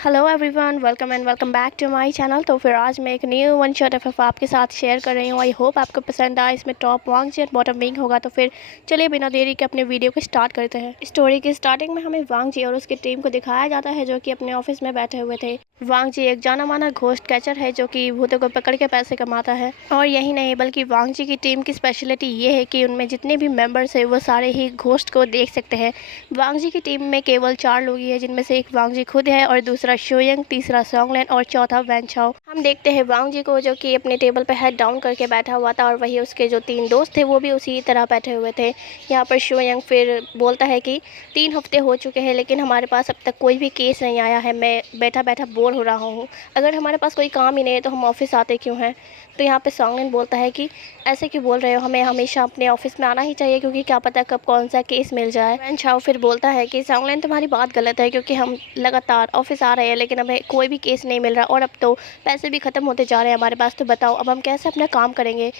Hello everyone, welcome and welcome back to my channel. तो फिर आज मैं एक न्यू वन शॉट एफ आपके साथ शेयर कर रही हूँ। आई होप आपको पसंद आए। इसमें टॉप वांगजी और बॉटम विंग होगा। तो फिर चलिए बिना देरी के अपने वीडियो को स्टार्ट करते हैं। स्टोरी की स्टार्टिंग में हमें वांगजी और उसकी टीम को दिखाया जाता है जो कि अपने ऑफिस में बैठे हुए थे। वांगजी एक जाना माना घोस्ट कैचर है जो कि भूतों को पकड़ के पैसे कमाता है। और यही नहीं बल्कि वांगजी की टीम की स्पेशलिटी ये है कि उनमें जितने भी मेंबर्स है वो सारे ही घोस्ट को देख सकते हैं। वांगजी की टीम में केवल 4 लोग ही है, जिनमें से एक वांगजी खुद है और दूसरा शोयंग, तीसरा सॉन्गलैन और चौथा वैनचाओ। हम देखते हैं वांगजी को जो कि अपने टेबल पर हेड डाउन करके बैठा हुआ था और वही उसके जो 3 दोस्त थे वो भी उसी तरह बैठे हुए थे। यहाँ पर शोयंग फिर बोलता है कि 3 हफ्ते हो चुके हैं लेकिन हमारे पास अब तक कोई भी केस नहीं आया है। मैं बैठा बैठा बोर हो रहा हूँ। अगर हमारे पास कोई काम ही नहीं है तो हम ऑफिस आते क्यों हैं। तो यहाँ पे सॉन्गलैन बोलता है कि ऐसे क्यों बोल रहे हो, हमें हमेशा अपने ऑफिस में आना ही चाहिए क्योंकि क्या पता कब कौन सा केस मिल जाए। वैनचाओ फिर बोलता है कि सॉन्गलैन तुम्हारी बात गलत है क्योंकि हम लगातार ऑफिस आ रहे हैं लेकिन हमें कोई भी केस नहीं मिल रहा और अब तो पैसे भी ख़त्म होते जा रहे हैं हमारे पास। तो बताओ अब हम कैसे अपना काम करेंगे।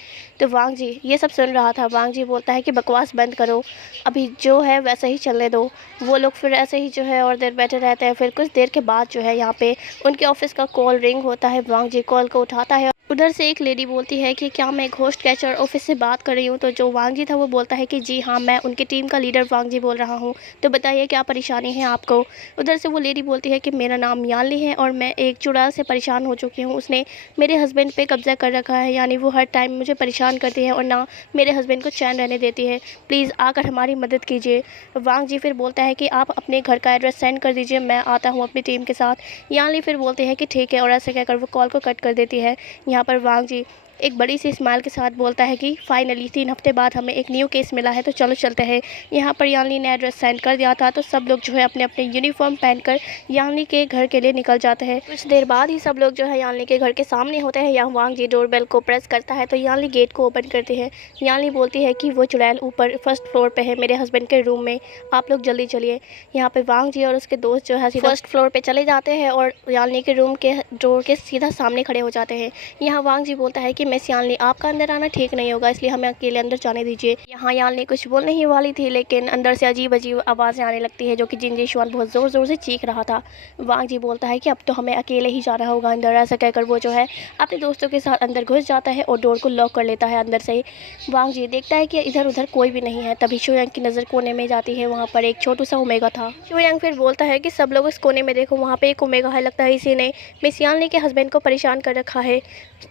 तो वांगजी ये सब सुन रहा था। वांगजी बोलता है कि बकवास बंद करो, अभी जो है वैसे ही चलने दो। वो लोग फिर ऐसे ही जो है और देर बैठे रहते हैं। फिर कुछ देर के बाद जो है यहाँ पे उनके ऑफिस का कॉल रिंग होता है। वांगजी कॉल को उठाता है। उधर से एक लेडी बोलती है कि क्या मैं घोस्ट कैचर ऑफिस से बात कर रही हूँ। तो जो वांगजी था वो बोलता है कि जी हाँ, मैं उनकी टीम का लीडर वांगजी बोल रहा हूँ। तो बताइए क्या परेशानी है आपको। उधर से वो लेडी बोलती है कि मेरा नाम यानली है और मैं एक चुड़ैल से परेशान हो चुकी हूँ। उसने मेरे हस्बैंड पे कब्जा कर रखा है, यानी वो हर टाइम मुझे परेशान करती है और ना मेरे हस्बैंड को चैन रहने देती है। प्लीज़ आकर हमारी मदद कीजिए। वांगजी फिर बोलता है कि आप अपने घर का एड्रेस सेंड कर दीजिए, मैं आता हूँ अपनी टीम के साथ। यानली फिर बोलते हैं कि ठीक है और ऐसे कहकर वो कॉल को कट कर देती है। यहाँ पर वांगजी एक बड़ी सी स्माइल के साथ बोलता है कि फाइनली 3 हफ्ते बाद हमें एक न्यू केस मिला है, तो चलो चलते हैं। यहाँ पर यानली ने एड्रेस सेंड कर दिया था तो सब लोग जो है अपने अपने यूनिफॉर्म पहनकर यानली के घर के लिए निकल जाते हैं। कुछ देर बाद ही सब लोग जो है यानली के घर के सामने होते हैं। यहाँ वांगजी डोरबेल को प्रेस करता है तो यानली गेट को ओपन करती है। यानली बोलती है कि वो चुड़ैल ऊपर फर्स्ट फ्लोर पे है मेरे हस्बैंड के रूम में, आप लोग जल्दी चलिए। यहाँ पे वांगजी और उसके दोस्त जो है फर्स्ट फ्लोर पे चले जाते हैं और यानली के रूम के डोर के सीधा सामने खड़े हो जाते हैं। यहाँ वांगजी बोलता है कि मिस यानली, आपका अंदर आना ठीक नहीं होगा, इसलिए हमें अकेले अंदर जाने दीजिए। यहाँ यानली कुछ बोलने ही वाली थी लेकिन अंदर से अजीब अजीब आवाज़ें आने लगती है जो कि जिनजी शुआन बहुत ज़ोर ज़ोर से चीख रहा था। वांगजी बोलता है कि अब तो हमें अकेले ही जाना होगा अंदर। ऐसा कहकर वो जो है अपने दोस्तों के साथ अंदर घुस जाता है और डोर को लॉक कर लेता है अंदर से ही। वांगजी देखता है कि इधर उधर कोई भी नहीं है। तभी शोयंग की नज़र कोने में जाती है, वहाँ पर एक छोटू सा ओमेगा था। शोयंग फिर बोलता है कि सब लोग इस कोने में देखो, वहाँ पे एक ओमेगा है, लगता है इसी ने मिस यानली के हस्बैंड को परेशान कर रखा है।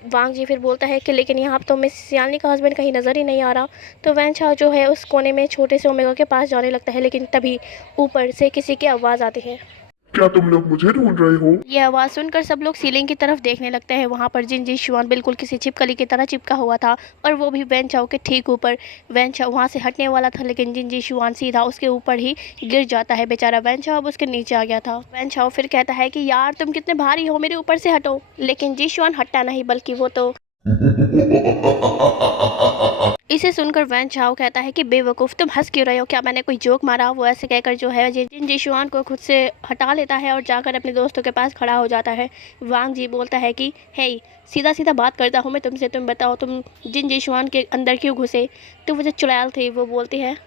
वांगजी फिर बोलता है कि लेकिन यहाँ तो मिस यानली का हस्बैंड कहीं नज़र ही नहीं आ रहा। तो वैनचाओ जो है उस कोने में छोटे से ओमेगा के पास जाने लगता है लेकिन तभी ऊपर से किसी की आवाज़ आती है। क्या तुम लोग मुझे ढूंढ रहे हो? ये आवाज़ सुनकर सब लोग सीलिंग की तरफ देखने लगते हैं। वहाँ पर जिनजी शुआन बिल्कुल किसी छिपकली की तरह चिपका हुआ था और वो भी वैनचाओ के ठीक ऊपर। वैनचाओ वहाँ से हटने वाला था लेकिन जिनजी शुआन सीधा उसके ऊपर ही गिर जाता है। बेचारा वैनचाओ अब उसके नीचे आ गया था। वैनचाओ फिर कहता है कि यार तुम कितने भारी हो, मेरे ऊपर से हटो। लेकिन जी शुआन हटता नहीं बल्कि वो तो इसे सुनकर वैनचाओ कहता है कि बेवकूफ़, तुम हंस क्यों रहे हो, क्या मैंने कोई जोक मारा। वो ऐसे कहकर जो है जिनजी शुआन को खुद से हटा लेता है और जाकर अपने दोस्तों के पास खड़ा हो जाता है। वांगजी बोलता है कि हे, सीधा सीधा बात करता हूँ मैं तुमसे, तुम बताओ तुम जिनजी शुआन के अंदर क्यों घुसे। तो वो जो चुड़ैल थी वो बोलती है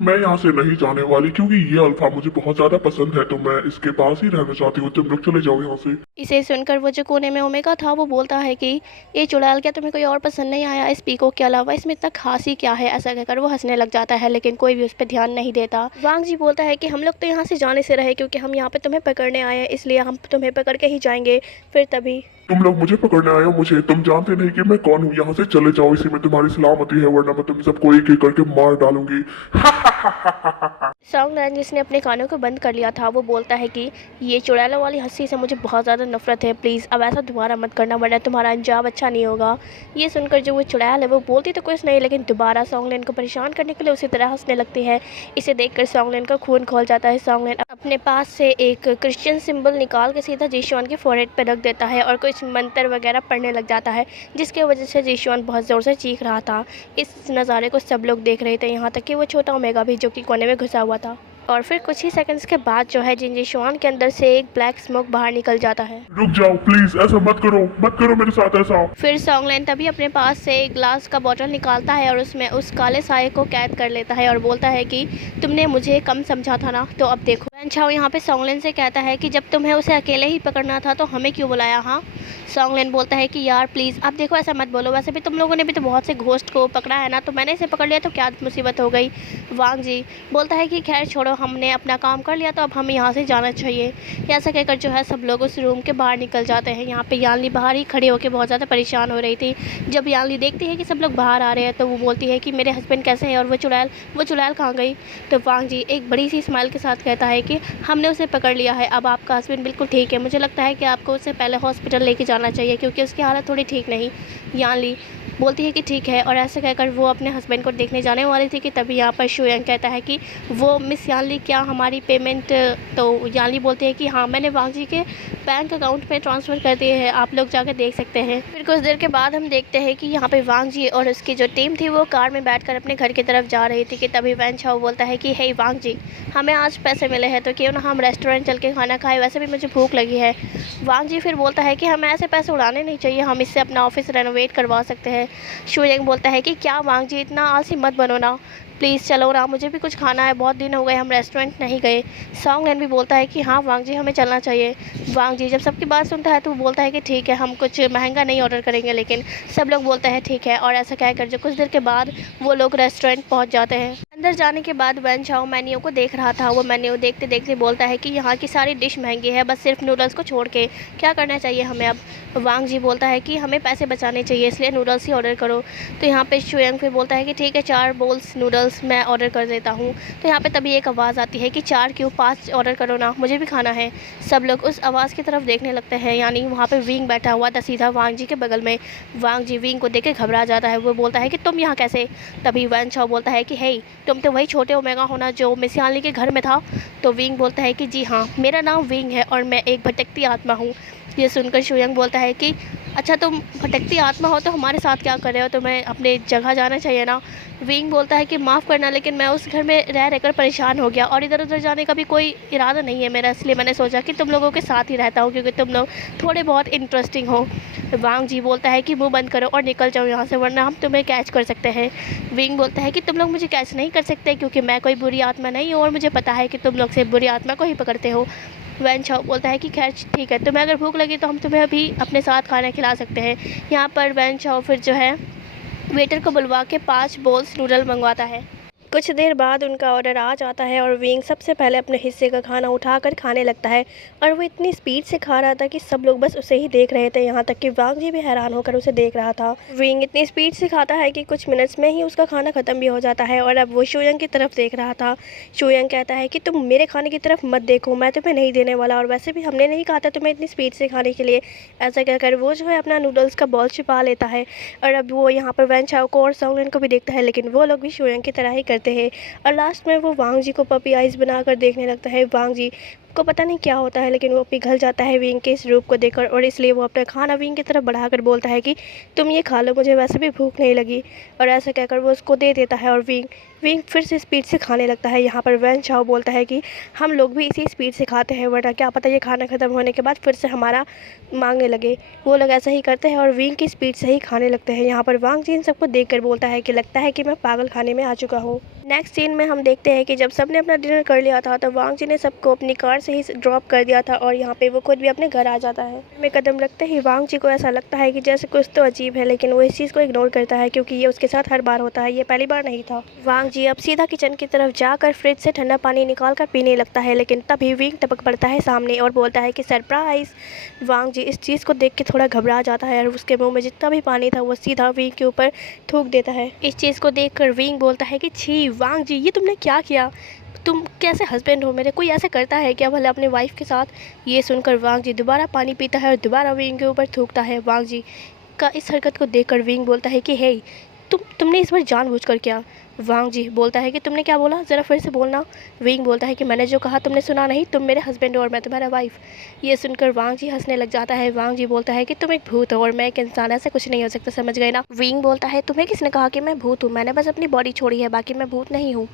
मैं यहाँ से नहीं जाने वाली क्योंकि ये अल्फा मुझे बहुत ज्यादा पसंद है, तो मैं इसके पास ही रहना चाहती हूँ। तुम लोग चले जाओ यहाँ से। इसे सुनकर वो जो कोने में ओमेगा था वो बोलता है कि ये चुड़ैल, क्या तुम्हें कोई और पसंद नहीं आया इस पीकॉक के अलावा, इसमें इतना खास ही क्या है। ऐसा कहकर वो हंसने लग जाता है लेकिन कोई भी उस पर ध्यान नहीं देता। वांगजी बोलता है कि हम लोग तो यहाँ से जाने से रहे क्योंकि हम यहाँ पे तुम्हें पकड़ने आए हैं, इसलिए हम तुम्हें पकड़ के ही जाएंगे। फिर तभी तुम लोग मुझे पकड़ने आए हो, मुझे तुम जानते नहीं कि मैं कौन हूँ। यहाँ से चले जाओ, इसी में तुम्हारी सलामती है, वरना मैं तुम सबको एक एक करके मार डालूंगी। सॉन्गलैन जिसने अपने कानों को बंद कर लिया था वो बोलता है कि ये चुड़ैलों वाली हंसी से मुझे बहुत ज़्यादा नफरत है, प्लीज़ अब ऐसा दोबारा मत करना वरना तुम्हारा अंजाम अच्छा नहीं होगा। ये सुनकर जो वो चुड़ैल है वो बोलती तो कुछ नहीं लेकिन दोबारा सॉन्गलैन को परेशान करने के लिए उसी तरह हंसने लगती है। इसे देखकर सॉन्गलैन का खून खौल जाता है। सॉन्गलैन अपने पास से एक क्रिश्चियन सिंबल निकाल के सीधा जीशुआन के फोरहेड पर रख देता है और कुछ मंत्र वगैरह पढ़ने लग जाता है जिसकी वजह से जीशुआन बहुत ज़ोर से चीख रहा था। इस नज़ारे को सब लोग देख रहे थे, यहाँ तक कि वो छोटा ओमेगा भी जो कि कोने में घुसा हुआ था। और फिर कुछ ही सेकंड्स के बाद जो है जिनजी शुआन के अंदर से एक ब्लैक स्मोक बाहर निकल जाता है। रुक जाओ प्लीज, ऐसा मत करो, मत करो मेरे साथ ऐसा। फिर सॉन्गलैन तभी अपने पास से एक ग्लास का बॉटल निकालता है और उसमें उस काले साये को कैद कर लेता है और बोलता है कि तुमने मुझे कम समझा था ना, तो अब देखो। छाओ यहाँ पे सॉन्गलेन से कहता है कि जब तुम्हें उसे अकेले ही पकड़ना था तो हमें क्यों बुलाया। हाँ, सॉन्गलेन बोलता है कि यार प्लीज़ आप देखो ऐसा मत बोलो, वैसे भी तुम लोगों ने भी तो बहुत से घोस्ट को पकड़ा है ना, तो मैंने इसे पकड़ लिया तो क्या मुसीबत हो गई। वांग जी बोलता है कि खैर छोड़ो, हमने अपना काम कर लिया तो अब हमें यहाँ से जाना चाहिए। ऐसा कहकर जो है सब लोग उस रूम के बाहर निकल जाते हैं। यहाँ पे यानली बाहर ही खड़ी होकर बहुत ज़्यादा परेशान हो रही थी। जब यानली देखती है कि सब लोग बाहर आ रहे हैं तो वो बोलती है कि मेरे हस्बैंड कैसे हैं और वो चुड़ैल कहाँ गई। तो वांग जी एक बड़ी सी स्माइल के साथ कहता है कि हमने उसे पकड़ लिया है, अब आपका हस्बैंड बिल्कुल ठीक है। मुझे लगता है कि आपको उसे पहले हॉस्पिटल लेके जाना चाहिए क्योंकि उसकी हालत थोड़ी ठीक नहीं। यानली बोलती है कि ठीक है, और ऐसे कहकर वो अपने हस्बैंड को देखने जाने वाली थी कि तभी यहाँ पर शुयांग कहता है कि वो मिस यानली क्या हमारी पेमेंट। तो यानली बोलती है कि हाँ, मैंने वांग जी के बैंक अकाउंट में ट्रांसफ़र कर दिए हैं, आप लोग जाकर देख सकते हैं। फिर कुछ देर के बाद हम देखते हैं कि यहाँ पे वांग जी और उसकी जो टीम थी वो कार में बैठकर अपने घर की तरफ जा रही थी कि तभी वैन छाओ बोलता है कि हे वांग जी, हमें आज पैसे मिले हैं तो क्यों ना हम रेस्टोरेंट चल के खाना खाएं, वैसे भी मुझे भूख लगी है। वांग जी फिर बोलता है कि हमें ऐसे पैसे उड़ाने नहीं चाहिए, हम इससे अपना ऑफिस रेनोवेट करवा सकते हैं। शुयांग बोलता है कि क्या वांग जी, इतना आलसी मत बनो ना, प्लीज़ चलो ना, मुझे भी कुछ खाना है, बहुत दिन हो गए हम रेस्टोरेंट नहीं गए। सॉन्गलेन भी बोलता है कि हाँ वांग जी, हमें चलना चाहिए। वांग जी जब सबकी बात सुनता है तो वो बोलता है कि ठीक है, हम कुछ महंगा नहीं ऑर्डर करेंगे, लेकिन सब लोग बोलते हैं ठीक है। और ऐसा कहकर जो कुछ देर के बाद वो लोग रेस्टोरेंट पहुँच जाते हैं। अंदर जाने के बाद वैन छाओ मेन्यू को देख रहा था। वो मेन्यू देखते देखते बोलता है कि यहाँ की सारी डिश महंगी है, बस सिर्फ नूडल्स को छोड़ के। क्या करना चाहिए हमें अब। वांग जी बोलता है कि हमें पैसे बचाने चाहिए, इसलिए नूडल्स ही ऑर्डर करो। तो यहाँ पे शुयांग फिर बोलता है कि ठीक है, 4 बोल्स नूडल्स मैं ऑर्डर कर देता हूँ। तो यहाँ पे तभी एक आवाज़ आती है कि 4 क्यों, 5 ऑर्डर करो ना, मुझे भी खाना है। सब लोग उस आवाज़ की तरफ देखने लगते हैं, यानी वहाँ पे विंग बैठा हुआ था सीधा वांग जी के बगल में। वांग जी विंग को देख के घबरा जाता है। वो बोलता है कि तुम यहाँ कैसे। तभी वैन छाओ बोलता है कि हे, तुम तो वही छोटे ओमेगा हो ना जो मिस यानली के घर में था। तो विंग बोलता है कि जी हाँ, मेरा नाम विंग है और मैं एक भटकती आत्मा हूँ। ये सुनकर शुयांग बोलता है कि अच्छा, तुम भटकती आत्मा हो तो हमारे साथ क्या कर रहे हो, तुम्हें अपने जगह जाना चाहिए ना। विंग बोलता है कि माफ़ करना, लेकिन मैं उस घर में रह रहकर परेशान हो गया और इधर उधर जाने का भी कोई इरादा नहीं है मेरा, इसलिए मैंने सोचा कि तुम लोगों के साथ ही रहता हूँ क्योंकि तुम लोग थोड़े बहुत इंटरेस्टिंग हो। वांग जी बोलता है कि मुंह बंद करो और निकल जाओ यहाँ से, वरना हम तुम्हें कैच कर सकते हैं। विंग बोलता है कि तुम लोग मुझे कैच नहीं कर सकते क्योंकि मैं कोई बुरी आत्मा नहीं हूँ और मुझे पता है कि तुम लोग सिर्फ बुरी आत्मा को ही पकड़ते हो। वैन छाओ बोलता है कि खैर ठीक है, तुम्हें अगर भूख लगी तो हम तुम्हें अभी अपने साथ खाना खिला सकते हैं। यहाँ पर वैन छाओ फिर जो है वेटर को बुलवा के 5 बोल्स नूडल मंगवाता है। कुछ देर बाद उनका ऑर्डर आ जाता है और विंग सबसे पहले अपने हिस्से का खाना उठाकर खाने लगता है। और वो इतनी स्पीड से खा रहा था कि सब लोग बस उसे ही देख रहे थे, यहाँ तक कि वांग जी भी हैरान होकर उसे देख रहा था। विंग इतनी स्पीड से खाता है कि कुछ मिनट्स में ही उसका खाना ख़त्म भी हो जाता है। और अब वो शुयांग की तरफ देख रहा था। शुयांग कहता है कि तुम मेरे खाने की तरफ मत देखो, मैं तुम्हें नहीं देने वाला, और वैसे भी हमने नहीं कहा था तुम्हें इतनी स्पीड से खाने के लिए। ऐसा कहकर वो जो है अपना नूडल्स का बॉल छिपा लेता है। और अब वो यहाँ पर वैन छाओ को और सॉन्गलेन को भी देखता है, लेकिन वो लोग भी शुयांग की तरह ही करते हैं। और लास्ट में वो वांग जी को पपी आइज़ बनाकर देखने लगता है। वांग जी को पता नहीं क्या होता है, लेकिन वो पिघल जाता है विंग के इस रूप को देखकर, और इसलिए वो अपना खाना विंग की तरफ बढ़ाकर बोलता है कि तुम ये खा लो, मुझे वैसे भी भूख नहीं लगी। और ऐसा कहकर वो उसको दे देता है और विंग फिर से स्पीड से खाने लगता है। यहाँ पर वैन छाओ बोलता है कि हम लोग भी इसी स्पीड से खाते हैं, वरना क्या पता ये खाना ख़त्म होने के बाद फिर से हमारा मांगने लगे। वो लोग ऐसा ही करते हैं और विंग की स्पीड से ही खाने लगते हैं। यहाँ पर वांग जी इन सबको देखकर बोलता है कि लगता है कि मैं पागल खाने में आ चुका हूँ। नेक्स्ट सीन में हम देखते हैं कि जब सबने अपना डिनर कर लिया था तो वांग जी ने सबको अपनी कार से ही ड्रॉप कर दिया था और यहाँ पे वो खुद भी अपने घर आ जाता है। में कदम रखते ही वांग जी को ऐसा लगता है कि जैसे कुछ तो अजीब है, लेकिन वो इस चीज़ को इग्नोर करता है क्योंकि ये उसके साथ हर बार होता है, ये पहली बार नहीं था। वांग जी अब सीधा किचन की तरफ जाकर फ्रिज से ठंडा पानी निकाल कर पीने लगता है, लेकिन तभी विंग टपक पड़ता है सामने और बोलता है कि सरप्राइज। वांग जी इस चीज़ को देख के थोड़ा घबरा जाता है और उसके मुँह में जितना भी पानी था वो सीधा विंग के ऊपर थूक देता है। इस चीज़ को देख कर विंग बोलता है कि छी वांग जी, ये तुमने क्या किया, तुम कैसे हस्बैंड हो मेरे, कोई ऐसा करता है क्या भला अपने वाइफ के साथ। ये सुनकर वांग जी दोबारा पानी पीता है और दोबारा विंग के ऊपर थूकता है। वांग जी का इस हरकत को देखकर विंग बोलता है कि हे, तुमने इस बार जानबूझकर क्या। वांग जी बोलता है कि तुमने क्या बोला, ज़रा फिर से बोलना। विंग बोलता है कि मैंने जो कहा तुमने सुना नहीं, तुम मेरे हस्बैंड हो और मैं तुम्हारा वाइफ। ये सुनकर वांग जी हंसने लग जाता है। वांग जी बोलता है कि तुम एक भूत हो और मैं एक इंसान, ऐसा कुछ नहीं हो सकता, समझ गए ना। विंग बोलता है तुम्हें किसने कहा कि मैं भूत हूँ, मैंने बस अपनी बॉडी छोड़ी है, बाकी मैं भूत नहीं हूँ।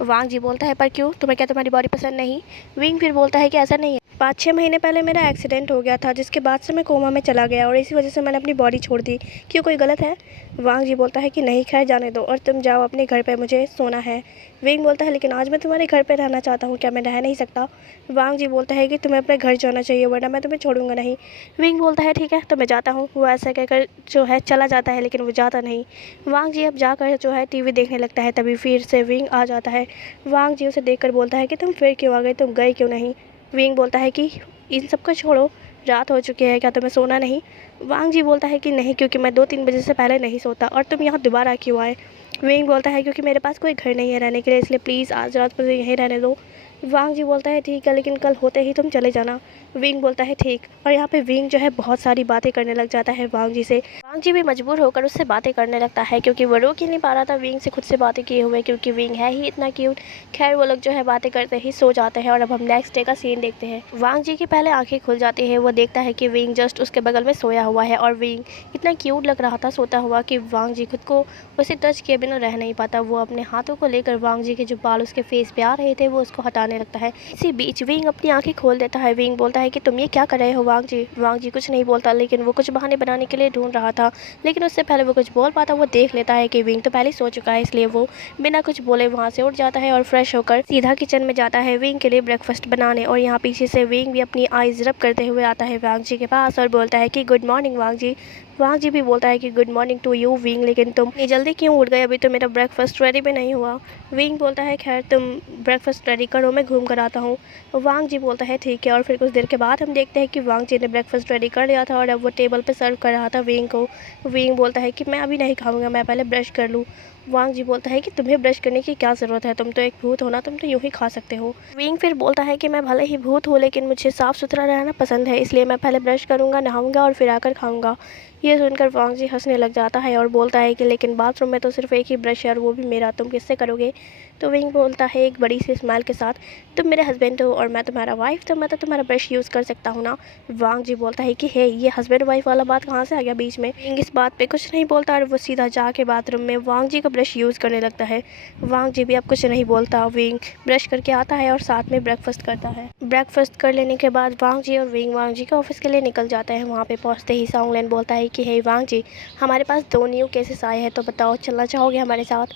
वांग जी बोलता है पर क्यों, तुम्हें क्या तुम्हारी बॉडी पसंद नहीं। विंग फिर बोलता है कि ऐसा नहीं है, 5-6 महीने पहले मेरा एक्सीडेंट हो गया था, जिसके बाद से मैं कोमा में चला गया और इसी वजह से मैंने अपनी बॉडी छोड़ दी। क्यों, कोई गलत है? वांग जी बोलता है कि नहीं, खैर जाने दो और तुम जाओ अपने घर पे, मुझे सोना है। विंग बोलता है लेकिन आज मैं तुम्हारे घर पे रहना चाहता हूँ, क्या मैं रह नहीं सकता? वांग जी बोलता है कि तुम्हें अपने घर जाना चाहिए वरना मैं तुम्हें छोड़ूंगा नहीं। विंग बोलता है ठीक है तो मैं जाता हूँ। वो ऐसा कहकर जो है चला जाता है, लेकिन वो जाता नहीं। वांग जी अब जाकर जो है टीवी देखने लगता है, तभी फिर से विंग आ जाता है। वांग जी उसे देखकर बोलता है कि तुम फिर क्यों आ गए, तुम गए क्यों नहीं? विंग बोलता है कि इन सब को छोड़ो, रात हो चुकी है, क्या तुम्हें सोना नहीं? वांग जी बोलता है कि नहीं, क्योंकि मैं 2-3 बजे से पहले नहीं सोता। और तुम यहाँ दोबारा क्यों आए? विंग बोलता है क्योंकि मेरे पास कोई घर नहीं है रहने के लिए, इसलिए प्लीज़ आज रात मुझे यहीं रहने दो। वांग जी बोलता है ठीक है, लेकिन कल होते ही तुम चले जाना। विंग बोलता है ठीक। और यहाँ पे विंग जो है बहुत सारी बातें करने लग जाता है वांग जी से। वांग जी भी मजबूर होकर उससे बातें करने लगता है, क्योंकि वो रोक ही नहीं पा रहा था विंग से खुद से बातें किए हुए, क्योंकि विंग है ही इतना क्यूट। खैर वो लोग जो है बातें करते ही सो जाते हैं और अब हम नेक्स्ट डे का सीन देखते हैं। वांग जी की पहले आंखें खुल जाती है, वो देखता है कि विंग जस्ट उसके बगल में सोया हुआ है और विंग इतना क्यूट लग रहा था सोता हुआ कि वांग जी खुद को उसे टच किए बिना रह नहीं पाता। वो अपने हाथों को लेकर वांग जी के जो बाल उसके फेस पे आ रहे थे वो उसको हटाने लगता है। इसी बीच विंग अपनी आंखें खोल देता है। विंग बोलता है कि तुम ये क्या कर रहे हो वांग जी? वांग जी कुछ नहीं बोलता, लेकिन वो कुछ बहाने बनाने के लिए ढूंढ रहा था, लेकिन उससे पहले वो कुछ बोल पाता वो देख लेता है कि विंग तो पहले ही सो चुका है, इसलिए वो बिना कुछ बोले वहाँ से उठ जाता है और फ्रेश होकर सीधा किचन में जाता है विंग के लिए ब्रेकफास्ट बनाने। और यहाँ पीछे से विंग भी अपनी आईज रब करते हुए आता है वांग जी के पास और बोलता है कि गुड मॉर्निंग वांग जी। वांग जी भी बोलता है कि गुड मॉर्निंग टू यू विंग, लेकिन तुम इतनी जल्दी क्यों उठ गए, अभी तो मेरा ब्रेकफास्ट रेडी भी नहीं हुआ। विंग बोलता है खैर तुम ब्रेकफास्ट रेडी करो, मैं घूम कर आता हूँ। वांग जी बोलता है ठीक है। और फिर कुछ देर के बाद हम देखते हैं कि वांग जी ने ब्रेकफास्ट रेडी कर लिया था और अब वो टेबल पे सर्व कर रहा था विंग को। विंग बोलता है कि मैं अभी नहीं खाऊंगा, मैं पहले ब्रश कर लूँ। वांग जी बोलता है कि तुम्हें ब्रश करने की क्या ज़रूरत है, तुम तो एक भूत हो ना, तुम तो यूँ ही खा सकते हो। विंग फिर बोलता है कि मैं भले ही भूत हूँ, लेकिन मुझे साफ़ सुथरा रहना पसंद है, इसलिए मैं पहले ब्रश करूँगा, नहाऊंगा और फिर आकर खाऊंगा। ये सुनकर वांग जी हंसने लग जाता है और बोलता है कि लेकिन बाथरूम में तो सिर्फ एक ही ब्रश है और वो भी मेरा, तुम किससे करोगे? तो विंग बोलता है एक बड़ी सी स्माइल के साथ, तुम मेरे हस्बैंड हो और मैं तुम्हारा वाइफ, तो मैं तो तुम्हारा ब्रश यूज़ कर सकता हूँ ना। वांग जी बोलता है कि हे, ये हस्बैंड वाइफ वाला बात कहाँ से आ गया बीच में? विंग इस बात पे कुछ नहीं बोलता और वो सीधा जाके बाथरूम में वांग जी का ब्रश यूज़ करने लगता है। वांग जी भी अब कुछ नहीं बोलता। विंग ब्रश करके आता है और साथ में ब्रेकफास्ट करता है। ब्रेकफास्ट कर लेने के बाद वांग जी और विंग वांग जी के ऑफिस के लिए निकल जाते हैं। वहाँ पे पहुँचते ही सॉन्गलैन बोलता है कि हे वांग जी, हमारे पास 2 न्यू केसेस आए हैं, तो बताओ चलना चाहोगे हमारे साथ?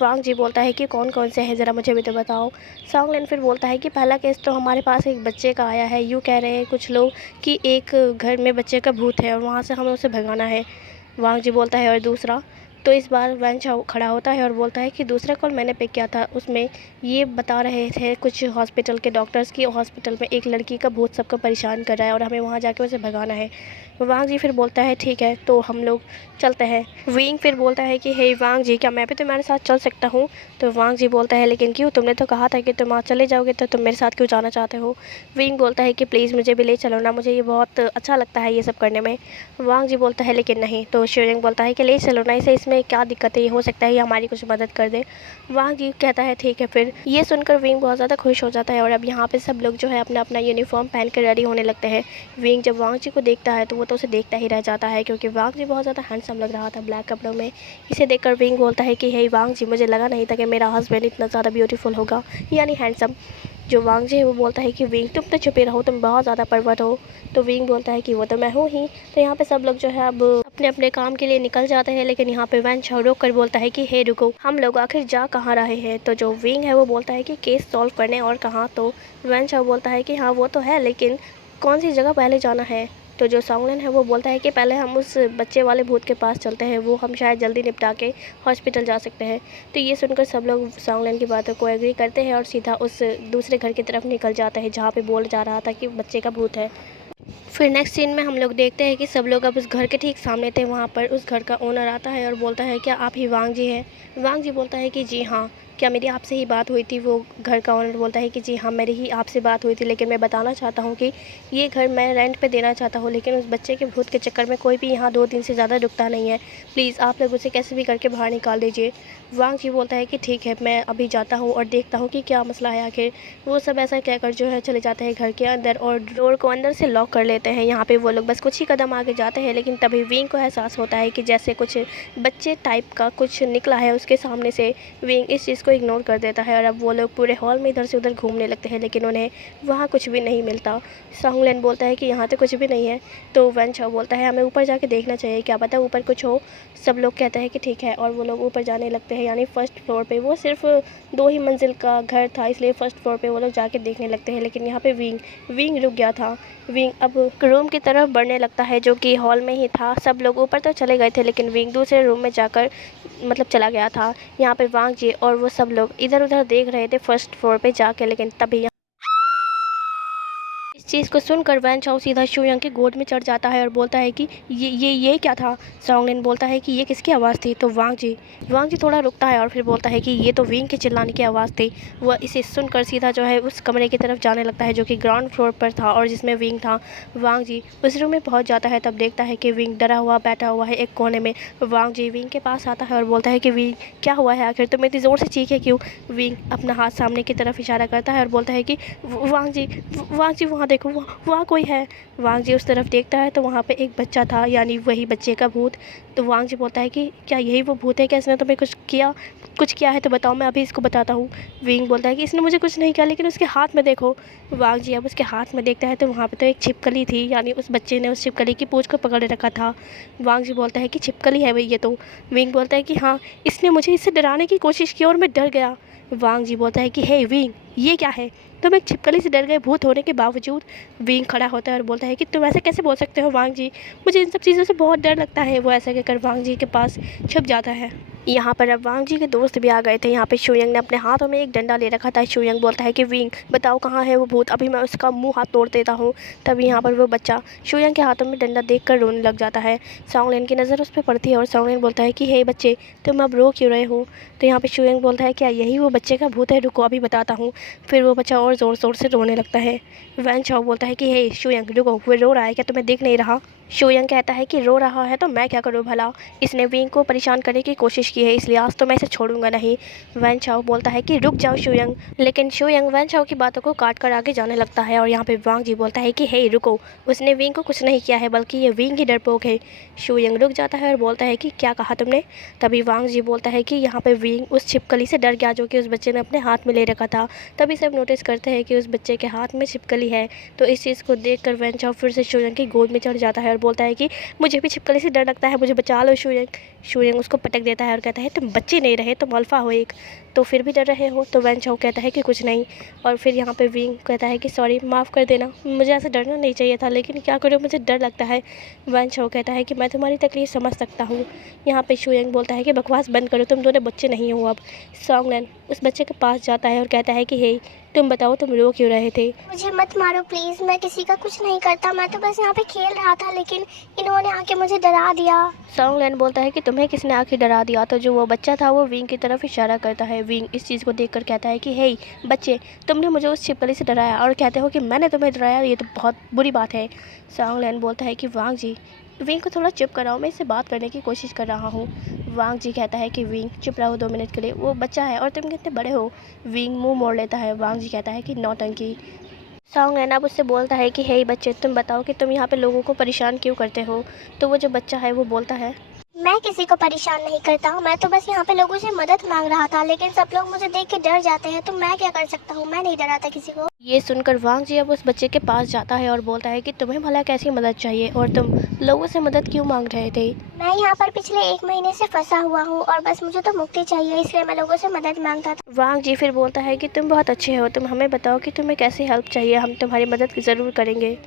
वांग जी बोलता है कि कौन कौन से हैं, ज़रा मुझे भी तो बताओ। सॉन्गलैन फिर बोलता है कि पहला केस तो हमारे पास एक बच्चे का आया है, यूँ कह रहे हैं कुछ लोग कि एक घर में बच्चे का भूत है और वहाँ से हमें उसे भगाना है। वांग जी बोलता है और दूसरा? तो इस बार वैन खड़ा होता है और बोलता है कि दूसरा कॉल मैंने पिक किया था, उसमें ये बता रहे थे कुछ हॉस्पिटल के डॉक्टर्स की हॉस्पिटल में एक लड़की का भूत सबको परेशान कर रहा है और हमें वहाँ जाके उसे भगाना है। वांग जी फिर बोलता है ठीक है, तो हम लोग चलते हैं। विंग फिर बोलता है कि हे वांग जी, क्या मैं भी तुम्हारे साथ चल सकता हूँ? तो वांग जी बोलता है लेकिन क्यों, तुमने तो कहा था कि तुम आज चले जाओगे, तो तुम मेरे साथ क्यों जाना चाहते हो? विंग बोलता है कि प्लीज़ मुझे भी ले चलो ना, मुझे ये बहुत अच्छा लगता है ये सब करने में। वांग जी बोलता है लेकिन नहीं। तो शिवलिंग बोलता है कि ले चलो ना इसे, इसमें क्या दिक्कत है, ये हो सकता है ये हमारी कुछ मदद कर दे। वांग जी कहता है ठीक है। फिर ये सुनकर विंग बहुत ज़्यादा खुश हो जाता है और अब यहाँ पे सब लोग जो है अपना अपना यूनिफॉर्म पहन कर रेडी होने लगते हैं। विंग जब वांग जी को देखता है तो वो तो उसे देखता ही रह जाता है, क्योंकि वांग जी बहुत ज़्यादा हैंडसम लग रहा था ब्लैक कपड़ों में। इसे देखकर विंग बोलता है कि हे वांग जी, मुझे लगा नहीं था कि मेरा हस्बैंड इतना ज़्यादा ब्यूटीफुल होगा, यानी हैंडसम। जो वांग जी है वो बोलता है कि विंग तुम तो छुपे रहो, तुम बहुत ज़्यादा परवट हो। तो विंग बोलता है कि वो तो मैं हूँ ही। तो यहाँ पे सब लोग जो है अब अपने अपने काम के लिए निकल जाते हैं, लेकिन यहाँ पे वैन छाव रोक कर बोलता है कि हे रुको, हम लोग आखिर जा कहाँ रहे हैं? तो जो विंग है वो बोलता है कि केस सॉल्व करने, और कहाँ? तो वैन छाव बोलता है कि हाँ वो तो है, लेकिन कौन सी जगह पहले जाना है? तो जो सॉन्गलैन है वो बोलता है कि पहले हम उस बच्चे वाले भूत के पास चलते हैं, वो हम शायद जल्दी निपटा के हॉस्पिटल जा सकते हैं। तो ये सुनकर सब लोग सॉन्गलैन की बातों को एग्री करते हैं और सीधा उस दूसरे घर की तरफ निकल जाते हैं जहाँ पे बोल जा रहा था कि बच्चे का भूत है। फिर नेक्स्ट सीन में हम लोग देखते हैं कि सब लोग अब उस घर के ठीक सामने थे। वहाँ पर उस घर का ओनर आता है और बोलता है क्या आप ही वांग जी हैं? वांग जी बोलता है कि जी हाँ, क्या मेरी आपसे ही बात हुई थी? वो घर का ओनर बोलता है कि जी हाँ, मेरी ही आपसे बात हुई थी, लेकिन मैं बताना चाहता हूँ कि ये घर मैं रेंट पे देना चाहता हूँ, लेकिन उस बच्चे के भूत के चक्कर में कोई भी यहाँ 2 दिन से ज़्यादा रुकता नहीं है। प्लीज़ आप लोग उसे कैसे भी करके बाहर निकाल दीजिए। वांग जी बोलता है कि ठीक है, मैं अभी जाता हूँ और देखता हूँ कि क्या मसला है आखिर। वो सब ऐसा कहकर जो है चले जाते हैं घर के अंदर और डोर को अंदर से लॉक कर लेते हैं। यहाँ पे वो लोग बस कुछ ही कदम आगे जाते हैं, लेकिन तभी विंग को एहसास होता है कि जैसे कुछ बच्चे टाइप का कुछ निकला है उसके सामने से। विंग इस चीज़ उसको इग्नोर कर देता है और अब वो लोग पूरे हॉल में इधर से उधर घूमने लगते हैं, लेकिन उन्हें वहाँ कुछ भी नहीं मिलता। सॉन्गलैन बोलता है कि यहाँ तो कुछ भी नहीं है। तो वैन चाओ बोलता है हमें ऊपर जाके देखना चाहिए, क्या पता ऊपर कुछ हो। सब लोग कहते हैं कि ठीक है, और वो लोग ऊपर जाने लगते हैं, यानी फर्स्ट फ्लोर पे। वो सिर्फ 2 ही मंजिल का घर था, इसलिए फर्स्ट फ्लोर पे वो लोग जाके देखने लगते हैं। लेकिन यहाँ पे विंग रुक गया था। विंग अब रूम की तरफ बढ़ने लगता है जो कि हॉल में ही था। सब लोग ऊपर तो चले गए थे, लेकिन विंग दूसरे रूम में जाकर मतलब चला गया था। यहाँ पे वांग जी और वो सब लोग इधर उधर देख रहे थे फर्स्ट फ्लोर पे जाके, लेकिन तभी इस चीज़ को सुनकर वैन चाओ सीधा शूयंग के गोद में चढ़ जाता है और बोलता है कि ये क्या था। सॉन्गलिन बोलता है कि ये किसकी आवाज़ थी। तो वांग जी थोड़ा रुकता है और फिर बोलता है कि ये तो विंग के चिल्लाने की आवाज़ थी। वह इसे सुनकर सीधा जो है उस कमरे की तरफ जाने लगता है जो कि ग्राउंड फ्लोर पर था और जिसमें विंग था। वांग जी उस रूम में पहुंच जाता है, तब देखता है कि विंग डरा हुआ बैठा हुआ है एक कोने में। वांग जी विंग के पास आता है और बोलता है कि विंग क्या हुआ है, आखिर तुम इतनी ज़ोर से चीखे क्यों। विंग अपना हाथ सामने की तरफ इशारा करता है और बोलता है कि वांग जी वहाँ देखो, वहाँ कोई है। वांग जी उस तरफ देखता है तो वहाँ पे एक बच्चा था, यानी वही बच्चे का भूत। तो वांग जी बोलता है कि क्या यही वो भूत है, क्या इसने तुम्हें कुछ किया है तो बताओ, मैं अभी इसको बताता हूँ। विंग बोलता है कि इसने मुझे कुछ नहीं किया, लेकिन उसके हाथ में देखो। वांग जी अब उसके हाथ में देखता है तो वहाँ पे तो एक छिपकली थी, यानी उस बच्चे ने उस छिपकली की पूंछ को पकड़ रखा था। वांग जी बोलता है कि छिपकली है भाई ये तो। विंग बोलता है कि हाँ, इसने मुझे इससे डराने की कोशिश की और मैं डर गया। वांग जी बोलता है कि हे विंग, ये क्या है, तुम एक छिपकली से डर गए भूत होने के बावजूद। विंग खड़ा होता है और बोलता है कि तुम ऐसे कैसे बोल सकते हो वांग जी, मुझे इन सब चीज़ों से बहुत डर लगता है। वो ऐसा कहकर वांग जी के पास छुप जाता है। यहाँ पर अब वांग जी के दोस्त भी आ गए थे। यहाँ पे शूयंग ने अपने हाथों में एक डंडा ले रखा था। शूयंग बोलता है कि विंग बताओ कहाँ है वो भूत, अभी मैं उसका मुंह हाथ तोड़ देता हूँ। तभी यहाँ पर वो बच्चा शूयंग के हाथों में डंडा देखकर रोने लग जाता है। सॉन्गलिन की नज़र उस पर पड़ती है और सॉन्गलिन बोलता है कि हे बच्चे, तुम अब रो क्यों रहे हो। तो यहाँ पे शूयंग बोलता है क्या यही वो बच्चे का भूत है, रुको अभी बताता हूँ। फिर वो बच्चा और ज़ोर ज़ोर से रोने लगता है। वैन चाओ बोलता है कि हे शूयंग रुको, वो रो रहा है, क्या तुम्हें देख नहीं रहा। शूयंग कहता है कि रो रहा है तो मैं क्या करूँ भला, इसने विंग को परेशान करने की कोशिश की है, इसलिए आज तो मैं इसे छोड़ूंगा नहीं। वैन चाओ बोलता है कि रुक जाओ शूयंग, लेकिन शूयंग वैन चाओ की बातों को काट कर आगे जाने लगता है। और यहाँ पे वांग जी बोलता है कि हे रुको, उसने विंग को कुछ नहीं किया है, बल्कि ये विंग ही डरपोक है। शूयंग रुक जाता है और बोलता है कि क्या कहा तुमने। तभी वांग जी बोलता है कि यहाँ पे विंग उस छिपकली से डर गया जो कि उस बच्चे ने अपने हाथ में ले रखा था। तभी सब नोटिस करते हैं कि उस बच्चे के हाथ में छिपकली है। तो इस चीज़ को देख कर वैन चाओ फिर से शूयंग की गोद में चढ़ जाता है और बोलता है कि मुझे भी छिपकली से डर लगता है, मुझे बचा लो शूयंग। शूयंग उसको पटक देता है और कहता है तुम बच्चे नहीं रहे, तुम अल्फ़ा हो एक, तो फिर भी डर रहे हो। तो वैन चाओ कहता है कि कुछ नहीं। और फिर यहाँ पे विंग कहता है कि सॉरी, माफ़ कर देना, मुझे ऐसे डरना नहीं चाहिए था, लेकिन क्या करूँ, मुझे डर लगता है। वैन चाओ कहता है कि मैं तुम्हारी तकलीफ़ समझ सकता हूँ। यहाँ पे शूयंग बोलता है कि बकवास बंद करो, तुम दोनों बच्चे नहीं हो अब। सॉन्गलैन उस बच्चे के पास जाता है और कहता है कि हे तुम बताओ, तुम रो क्यों रहे थे। मुझे मत मारो प्लीज़, मैं किसी का कुछ नहीं करता, मैं तो बस यहाँ पे खेल रहा था, लेकिन इन्होंने आके मुझे डरा दिया। सॉन्गलैन बोलता है कि तुम्हें किसने आखिर डरा दिया। तो जो वो बच्चा था वो विंग की तरफ इशारा करता है। विंग इस चीज़ को देखकर कहता है कि हे बच्चे, तुमने मुझे उस छिपकली से डराया और कहते हो कि मैंने तुम्हें डराया, ये तो बहुत बुरी बात है। सॉन्गलैन बोलता है कि वांग जी, विंग को थोड़ा चुप कराओ, मैं इससे बात करने की कोशिश कर रहा हूँ। वांग जी कहता है कि विंग चुप रहो 2 मिनट के लिए, वो बच्चा है और तुम कितने बड़े हो। विंग मुंह मोड़ लेता है। वांग जी कहता है कि नौटंकी। सॉन्गलैन अब उससे बोलता है कि हे बच्चे, तुम बताओ कि तुम यहाँ पे लोगों को परेशान क्यों करते हो। तो वो जो बच्चा है वो बोलता है मैं किसी को परेशान नहीं करता, मैं तो बस यहाँ पे लोगों से मदद मांग रहा था, लेकिन सब लोग मुझे देख के डर जाते हैं, तो मैं क्या कर सकता हूँ, मैं नहीं डराता किसी को। ये सुनकर वांग जी अब उस बच्चे के पास जाता है और बोलता है कि तुम्हें भला कैसी मदद चाहिए और तुम लोगों से मदद क्यों मांग रहे थे। मैं यहाँ पर पिछले 1 महीने से फंसा हुआ हूँ और बस मुझे तो मुक्ति चाहिए, इसलिए मैं लोगों से मदद मांगता था। वांग जी फिर बोलता है कि तुम बहुत अच्छे हो, तुम हमें बताओ कि तुम्हें कैसी हेल्प चाहिए, हम तुम्हारी मदद ज़रूर करेंगे।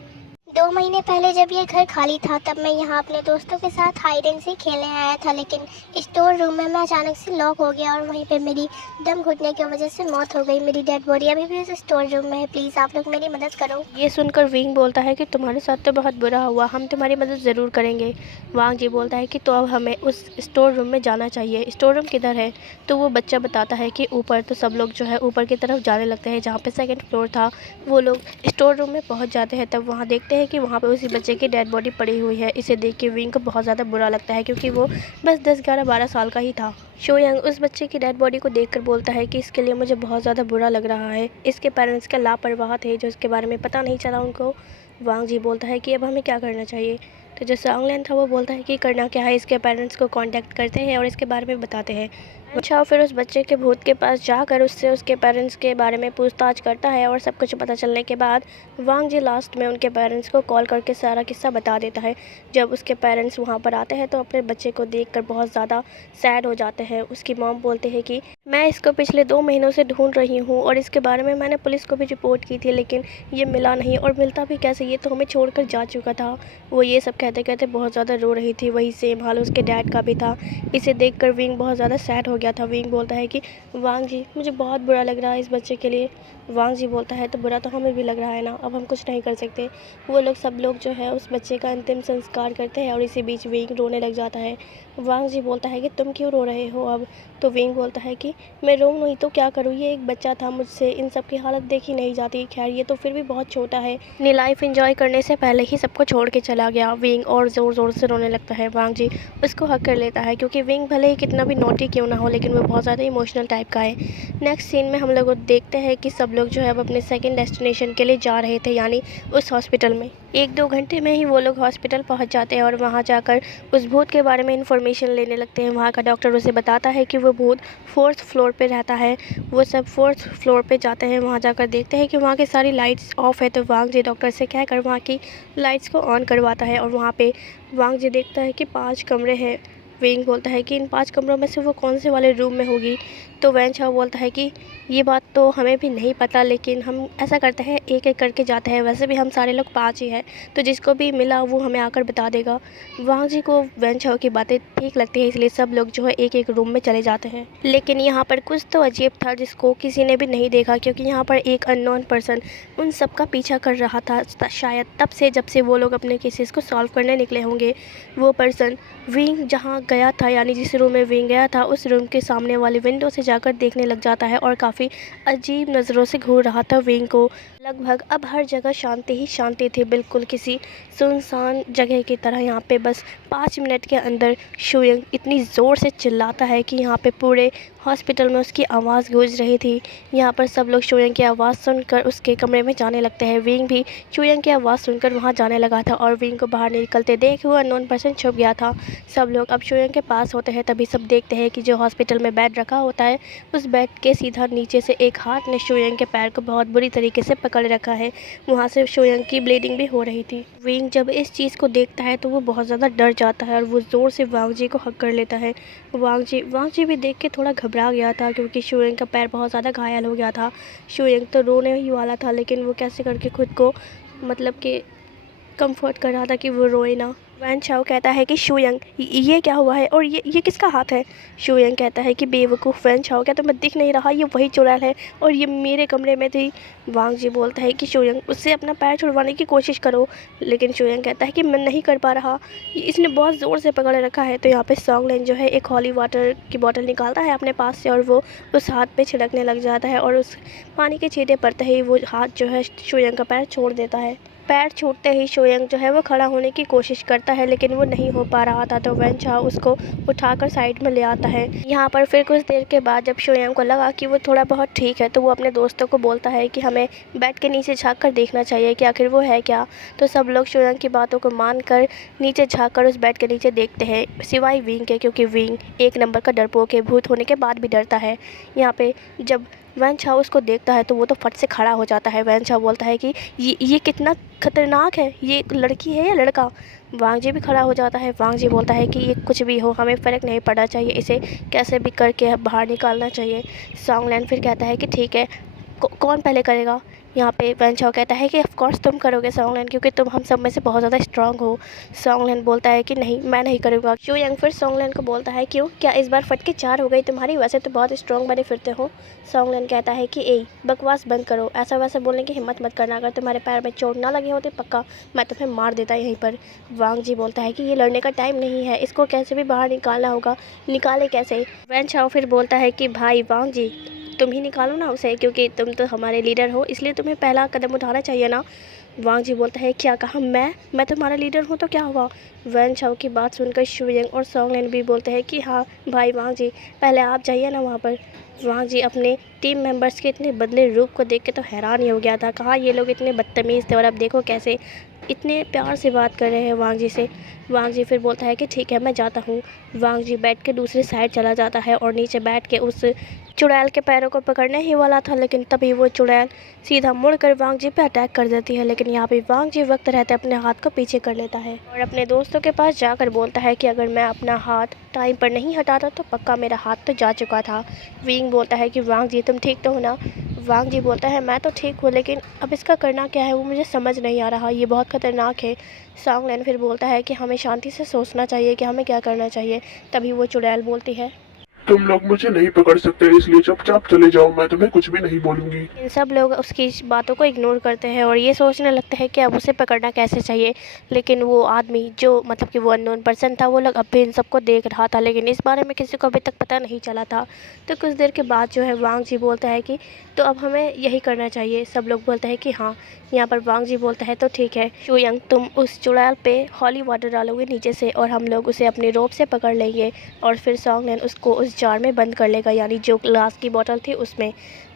2 महीने पहले जब ये घर खाली था, तब मैं यहाँ अपने दोस्तों के साथ हाइड एंड सीक खेलने आया था, लेकिन स्टोर रूम में मैं अचानक से लॉक हो गया और वहीं पे मेरी दम घुटने की वजह से मौत हो गई। मेरी डेड बॉडी अभी भी उस स्टोर रूम में है, प्लीज़ आप लोग मेरी मदद करो। ये सुनकर विंग बोलता है कि तुम्हारे साथ तो बहुत बुरा हुआ, हम तुम्हारी मदद ज़रूर करेंगे। वांग जी बोलता है कि तो अब हमें उस स्टोर रूम में जाना चाहिए। स्टोर रूम किधर है। तो वो बच्चा बताता है कि ऊपर। तो सब लोग जो है ऊपर की तरफ जाने लगते हैं जहाँ पे सेकंड फ्लोर था। वो लोग स्टोर रूम में पहुँच जाते हैं, तब वहाँ देखते हैं कि वहाँ पर उसी बच्चे की डेड बॉडी पड़ी हुई है। इसे देख के विंग को बहुत ज़्यादा बुरा लगता है, क्योंकि वो बस 10-11-12 साल का ही था। शोयंग उस बच्चे की डेड बॉडी को देखकर बोलता है कि इसके लिए मुझे बहुत ज़्यादा बुरा लग रहा है, इसके पेरेंट्स क्या लापरवाह थे जो इसके बारे में पता नहीं चला उनको। वांग जी बोलता है कि अब हमें क्या करना चाहिए। तो जो सॉन्गलैन था वो बोलता है कि करना क्या है, इसके पेरेंट्स को कांटेक्ट करते हैं और इसके बारे में बताते हैं। अच्छा, फिर उस बच्चे के भूत के पास जाकर उससे उसके पेरेंट्स के बारे में पूछताछ करता है और सब कुछ पता चलने के बाद वांग जी लास्ट में उनके पेरेंट्स को कॉल करके सारा किस्सा बता देता है। जब उसके पेरेंट्स वहाँ पर आते हैं तो अपने बच्चे को देखकर बहुत ज़्यादा सैड हो जाते हैं। उसकी मॉम बोलते हैं कि मैं इसको पिछले 2 महीनों से ढूंढ रही हूँ और इसके बारे में मैंने पुलिस को भी रिपोर्ट की थी, लेकिन ये मिला नहीं, और मिलता भी कैसे, ये तो हमें छोड़कर जा चुका था। वो ये सब कहते कहते बहुत ज़्यादा रो रही थी। वही सेम हाल उसके डैड का भी था। इसे देखकर विंग बहुत ज़्यादा सैड हो गया था। विंग बोलता है कि वांग जी, मुझे बहुत बुरा लग रहा है इस बच्चे के लिए। वांग जी बोलता है तो बुरा तो हमें भी लग रहा है ना, अब हम कुछ नहीं कर सकते। वो लोग सब लोग जो है उस बच्चे का अंतिम संस्कार करते हैं और इसी बीच विंग रोने लग जाता है। वांग जी बोलता है कि तुम क्यों रो रहे हो अब? तो विंग बोलता है कि मैं रो नहीं तो क्या करूँ, ये एक बच्चा था, मुझसे इन सब की हालत देखी नहीं जाती। खैर ये तो फिर भी बहुत छोटा है, अपनी लाइफ एंजॉय करने से पहले ही सबको छोड़ के चला गया। विंग और ज़ोर ज़ोर से रोने लगता है। वांग जी उसको हक कर लेता है क्योंकि विंग भले ही कितना भी नोटी क्यों ना हो, लेकिन वो बहुत ज़्यादा इमोशनल टाइप का है। नेक्स्ट सीन में हम लोग देखते हैं कि सब लोग जो है अब अपने सेकंड डेस्टिनेशन के लिए जा रहे थे, यानी उस हॉस्पिटल में। 1-2 घंटे में ही वो लोग हॉस्पिटल पहुंच जाते हैं और वहां जाकर उस भूत के बारे में इंफॉर्मेशन लेने लगते हैं। वहां का डॉक्टर उसे बताता है कि वो भूत 4th फ्लोर पे रहता है। वो सब 4th फ्लोर पे जाते हैं। वहां जाकर देखते हैं कि वहां की सारी लाइट्स ऑफ है, तो वांग जी डॉक्टर से कहकर वहां की लाइट्स को ऑन करवाता है और वहां पे वांग जी देखता है कि 5 कमरे हैं। विंग बोलता है कि इन 5 कमरों में से वो कौन से वाले रूम में होगी? तो वैन चाओ बोलता है कि ये बात तो हमें भी नहीं पता, लेकिन हम ऐसा करते हैं, एक एक करके जाते हैं। वैसे भी हम सारे लोग 5 ही हैं, तो जिसको भी मिला वो हमें आकर बता देगा। वांग जी को वैन चाओ की बातें ठीक लगती है, इसलिए सब लोग जो है एक एक रूम में चले जाते हैं। लेकिन यहाँ पर कुछ तो अजीब था जिसको किसी ने भी नहीं देखा, क्योंकि यहाँ पर एक अननोन पर्सन उन सब का पीछा कर रहा था, शायद तब से जब से वो लोग अपने केसेस को सॉल्व करने निकले होंगे। वो पर्सन विंग जहाँ गया था, यानी जिस रूम में विंग गया था, उस रूम के सामने वाले विंडो से जाकर देखने लग जाता है और काफ़ी अजीब नज़रों से घूर रहा था विंग को। लगभग अब हर जगह शांति ही शांति थी, बिल्कुल किसी सुनसान जगह की तरह। यहाँ पे बस 5 मिनट के अंदर शुयंग इतनी ज़ोर से चिल्लाता है कि यहाँ पे पूरे हॉस्पिटल में उसकी आवाज़ गूंज रही थी। यहाँ पर सब लोग शुयंग की आवाज़ सुनकर उसके कमरे में जाने लगते हैं। विंग भी शुयंग की आवाज़ सुनकर वहाँ जाने लगा था और विंग को बाहर निकलते देख वो अननोन पर्सन छुप गया था। सब लोग अब शुयंग के पास होते हैं, तभी सब देखते हैं कि जो हॉस्पिटल में बेड रखा होता है, उस बेड के सीधा नीचे से एक हाथ ने शुयंग के पैर को बहुत बुरी तरीके से पकड़ रखा है। वहाँ से शुयंग की ब्लीडिंग भी हो रही थी। विंग जब इस चीज़ को देखता है तो वो बहुत ज़्यादा डर जाता है और वो ज़ोर से वांग जी को हक कर लेता है। वांग जी भी देख के थोड़ा घबरा गया था, क्योंकि शुयंग का पैर बहुत ज़्यादा घायल हो गया था। शुयंग तो रोने ही वाला था, लेकिन वो कैसे करके खुद को मतलब कि कंफर्ट कर रहा था कि वो रोए ना। वैन चाओ कहता है कि शुयंग ये क्या हुआ है और ये किसका हाथ है? शुयंग कहता है कि बेवकूफ़ वैन चाओ, क्या तुम्हें दिख नहीं रहा, ये वही चुड़ैल है और ये मेरे कमरे में थी। वांग जी बोलता है कि शुयंग उससे अपना पैर छुड़वाने की कोशिश करो, लेकिन शुयंग कहता है कि मैं नहीं कर पा रहा, इसने बहुत ज़ोर से पकड़ रखा है। तो यहाँ पे सॉन्गलैन जो है एक हॉली वाटर की बोतल निकालता है अपने पास से और वो उस हाथ पे छिड़कने लग जाता है और उस पानी के छींटे पड़ते ही वो हाथ जो है शुयंग का पैर छोड़ देता है। पैर छूटते ही शुयंग जो है वो खड़ा होने की कोशिश करता है, लेकिन वो नहीं हो पा रहा था। तो वैन चाओ उसको उठाकर साइड में ले आता है। यहाँ पर फिर कुछ देर के बाद जब शुयंग को लगा कि वो थोड़ा बहुत ठीक है, तो वो अपने दोस्तों को बोलता है कि हमें बेड के नीचे झाँक कर देखना चाहिए कि आखिर वो है क्या। तो सब लोग शुयंग की बातों को मानकर नीचे झाँक कर उस बेड के नीचे देखते हैं, सिवाय विंग के, क्योंकि विंग एक नंबर का डरपोक है, भूत होने के बाद भी डरता है। यहाँ पे जब वैन चाओ उसको देखता है तो वो तो फट से खड़ा हो जाता है। वैन चाओ बोलता है कि ये कितना खतरनाक है, ये एक लड़की है या लड़का? वांग जी भी खड़ा हो जाता है। वांग जी बोलता है कि ये कुछ भी हो, हमें फ़र्क नहीं पड़ना चाहिए, इसे कैसे भी करके बाहर निकालना चाहिए। सॉन्गलैन फिर कहता है कि ठीक है, कौन पहले करेगा? यहाँ पे वैन चाओ कहता है कि ऑफ कोर्स तुम करोगे सॉन्गलैन, क्योंकि तुम हम सब में से बहुत ज़्यादा स्ट्रांग हो। सॉन्गलैन बोलता है कि नहीं, मैं नहीं करूँगा। शुयंग फिर सॉन्गलैन को बोलता है क्यों, क्या इस बार फटके 4 हो गई तुम्हारी? वैसे तो बहुत स्ट्रांग बने फिरते हो। सॉन्गलैन कहता है कि ए बकवास बंद करो, ऐसा वैसा बोलने की हिम्मत मत करना, अगर तुम्हारे पैर में चोट ना लगे होते पक्का मैं तुम्हें मार देता यहीं पर। वांग जी बोलता है कि ये लड़ने का टाइम नहीं है, इसको कैसे भी बाहर निकालना होगा। निकाले कैसे? वैन चाओ फिर बोलता है कि भाई वांग जी, तुम ही निकालो ना उसे, क्योंकि तुम तो हमारे लीडर हो, इसलिए तुम्हें पहला कदम उठाना चाहिए ना। वांग जी बोलता है क्या कहा? मैं तुम्हारा लीडर हूँ तो क्या हुआ? वैन चाओ की बात सुनकर शुयंग और सॉन्गलैन भी बोलते हैं कि हाँ भाई वांग जी, पहले आप जाइए ना वहाँ पर। वांग जी अपने टीम मेंबर्स के इतने बदले रूप को देख के तो हैरान ही हो गया था, कहाँ ये लोग इतने बदतमीज़ थे और अब देखो कैसे इतने प्यार से बात कर रहे हैं वांग जी से। वांग जी फिर बोलता है कि ठीक है मैं जाता हूँ। वांग जी बैठ के दूसरी साइड चला जाता है और नीचे बैठ के उस चुड़ैल के पैरों को पकड़ने ही वाला था, लेकिन तभी वो चुड़ैल सीधा मुड़कर वांग जी पे अटैक कर देती है। लेकिन यहाँ पे वांग जी वक्त रहते अपने हाथ को पीछे कर लेता है और अपने दोस्तों के पास जाकर बोलता है कि अगर मैं अपना हाथ टाइम पर नहीं हटाता तो पक्का मेरा हाथ तो जा चुका था। विंग बोलता है कि वांग जी तुम ठीक तो हो ना। वांग जी बोलता है मैं तो ठीक हूँ, लेकिन अब इसका करना क्या है वो मुझे समझ नहीं आ रहा, ये बहुत ख़तरनाक है। सॉन्गलैन फिर बोलता है कि हमें शांति से सोचना चाहिए कि हमें क्या करना चाहिए। तभी वो चुड़ैल बोलती है तुम लोग मुझे नहीं पकड़ सकते, इसलिए चुपचाप चले जाओ, मैं तुम्हें कुछ भी नहीं बोलूंगी। इन सब लोग उसकी इस बातों को इग्नोर करते हैं और ये सोचने लगते हैं कि अब उसे पकड़ना कैसे चाहिए। लेकिन वो आदमी जो मतलब कि वो अननोन पर्सन था, वो लोग अब भी इन सबको देख रहा था, लेकिन इस बारे में किसी को अभी तक पता नहीं चला था। तो कुछ देर के बाद जो है वांग जी बोलता है कि तो अब हमें यही करना चाहिए। सब लोग बोलते हैं कि हाँ। यहाँ पर वांग जी बोलता है तो ठीक है शुयंग, तुम उस चुड़ैल पे हॉली वाटर डालोगे नीचे से और हम लोग उसे अपने रोप से पकड़ लेंगे और फिर सॉन्गलैन उसको उस जार में बंद कर लेगा, यानी जो ग्लास की बोतल थी उसमें।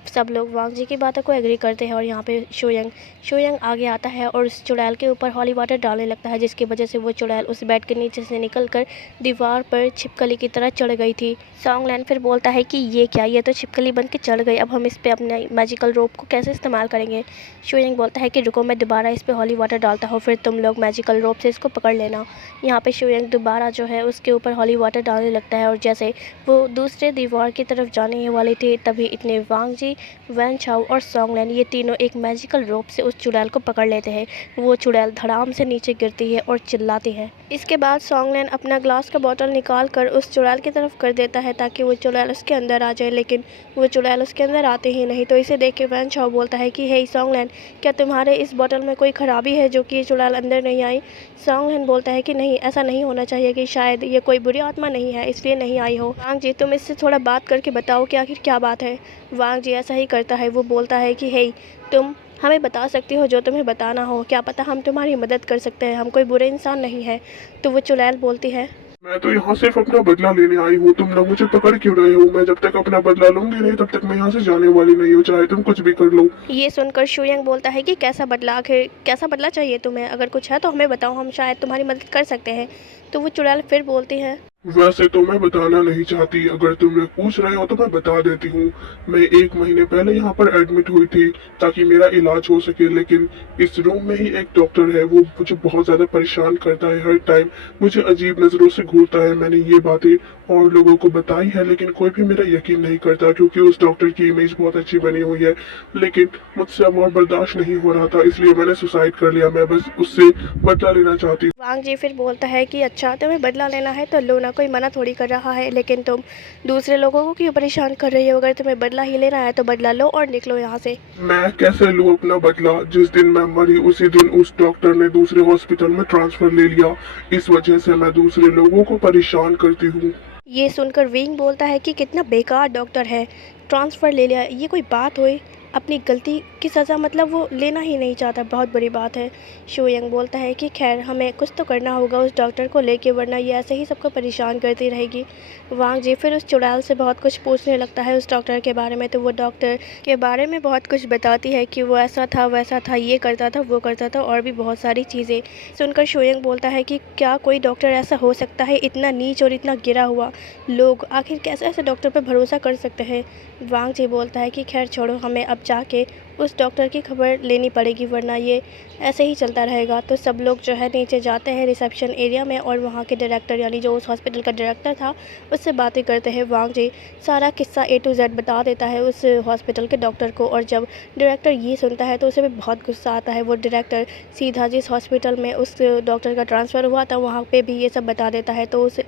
सब लोग वांग जी की बातों को एग्री करते हैं और यहाँ पे शुयंग आगे आता है और उस चुड़ैल के ऊपर हॉली वाटर डालने लगता है, जिसकी वजह से वो चुड़ैल उस बेड के नीचे से निकलकर दीवार पर छिपकली की तरह चढ़ गई थी। सॉन्गलैन फिर बोलता है कि ये क्या, ये तो छिपकली बन के चढ़ गई, अब हम इस पे अपने मैजिकल रोप को कैसे इस्तेमाल करेंगे। शुयंग बोलता है कि रुको मैं दोबारा इस पे हॉली वाटर डालता हूँ, फिर तुम लोग मैजिकल रोप से इसको पकड़ लेना। यहाँ पे शुयंग दोबारा जो है उसके ऊपर हॉली वाटर डालने लगता है और जैसे वो दूसरे दीवार की तरफ जाने ही वाली थी, तभी इतने वांग जी, वैन चाओ और सॉन्गलैन ये तीनों एक मैजिकल रोप से उस चुड़ैल को पकड़ लेते हैं। वो चुड़ैल धड़ाम से नीचे गिरती है और चिल्लाती है। इसके बाद सॉन्गलैन अपना ग्लास का बोतल निकाल कर उस चुड़ैल की तरफ कर देता है ताकि वो चुड़ैल उसके अंदर आ जाए, लेकिन वो चुड़ैल उसके अंदर आते ही नहीं। तो इसे देख के वैन चाओ बोलता है कि हे सॉन्गलैन, क्या तुम्हारे इस बोतल में कोई ख़राबी है जो कि ये चुड़ैल अंदर नहीं आई। सॉन्गलैन बोलता है कि नहीं, ऐसा नहीं होना चाहिए, कि शायद ये कोई बुरी आत्मा नहीं है इसलिए नहीं आई हो। वांग जी तुम इससे थोड़ा बात करके बताओ कि आखिर क्या बात है। वांग जी ऐसा ही करता है, वो बोलता है कि हे तुम हमें बता सकती हो जो तुम्हें बताना हो, क्या पता हम तुम्हारी मदद कर सकते हैं, हम कोई बुरे इंसान नहीं है। तो वो चुड़ैल बोलती है मैं तो यहाँ सिर्फ अपना बदला लेने आई हूँ, तुम लोग मुझे पकड़ क्यों रहे हो? मैं जब तक अपना बदला लूंगी नहीं तब तक मैं यहाँ से जाने वाली नहीं हूँ, चाहे तुम कुछ भी कर लो। ये सुनकर शुयंग बोलता है कि कैसा बदला, आखिर कैसा बदला चाहिए तुम्हें, अगर कुछ है तो हमें बताओ, हम शायद तुम्हारी मदद कर सकते हैं। तो वो चुड़ैल फिर बोलती है वैसे तो मैं बताना नहीं चाहती, अगर तुम लोग पूछ रहे हो तो मैं बता देती हूँ। मैं 1 महीने पहले यहाँ पर एडमिट हुई थी ताकि मेरा इलाज हो सके, लेकिन इस रूम में ही एक डॉक्टर है, वो मुझे बहुत ज़्यादा परेशान करता है, हर टाइम मुझे अजीब नज़रों से घूरता है। मैंने ये बातें और लोगों को बताई है, लेकिन कोई भी मेरा यकीन नहीं करता क्योंकि उस डॉक्टर की इमेज बहुत अच्छी बनी हुई है। लेकिन मुझसे अब और बर्दाश्त नहीं हो रहा था, इसलिए मैंने सुसाइड कर लिया। मैं बस उससे बदला लेना चाहती हूँ। वांग जी फिर बोलता है कि अच्छा तुम्हें बदला लेना है तो लो ना, कोई मना थोड़ी कर रहा है, लेकिन तुम दूसरे लोगों को क्यों परेशान कर रही हो। अगर तुम्हें बदला ही लेना है तो बदला लो और निकलो यहाँ से। मैं कैसे लूँ अपना बदला? जिस दिन मैं मरी उसी दिन उस डॉक्टर ने दूसरे हॉस्पिटल में ट्रांसफर ले लिया, इस वजह से मैं दूसरे लोगों को परेशान करती हूँ। ये सुनकर विंग बोलता है कि कितना बेकार डॉक्टर है, ट्रांसफ़र ले लिया, ये कोई बात हुई। अपनी गलती की सज़ा मतलब वो लेना ही नहीं चाहता, बहुत बड़ी बात है। शुयंग बोलता है कि खैर हमें कुछ तो करना होगा उस डॉक्टर को लेके, वरना ये ऐसे ही सबको परेशान करती रहेगी। वांग जी फिर उस चुड़ैल से बहुत कुछ पूछने लगता है उस डॉक्टर के बारे में। तो वो डॉक्टर के बारे में बहुत कुछ बताती है कि वो ऐसा था वैसा था, ये करता था वो करता था और भी बहुत सारी चीज़ें। सुनकर शुयंग बोलता है कि क्या कोई डॉक्टर ऐसा हो सकता है, इतना नीच और इतना गिरा हुआ लोग आखिर कैसे ऐसे डॉक्टर पर भरोसा कर सकते हैं। वांग जी बोलता है कि खैर छोड़ो, हमें अब जाके उस डॉक्टर की खबर लेनी पड़ेगी, वरना ये ऐसे ही चलता रहेगा। तो सब लोग जो है नीचे जाते हैं रिसेप्शन एरिया में और वहाँ के डायरेक्टर यानी जो उस हॉस्पिटल का डायरेक्टर था उससे बातें करते हैं। वांग जी सारा किस्सा A to Z बता देता है उस हॉस्पिटल के डॉक्टर को, और जब डायरेक्टर ये सुनता है तो उसे भी बहुत गुस्सा आता है। वो डायरेक्टर सीधा जिस हॉस्पिटल में उस डॉक्टर का ट्रांसफ़र हुआ था वहाँ पे भी ये सब बता देता है। तो उस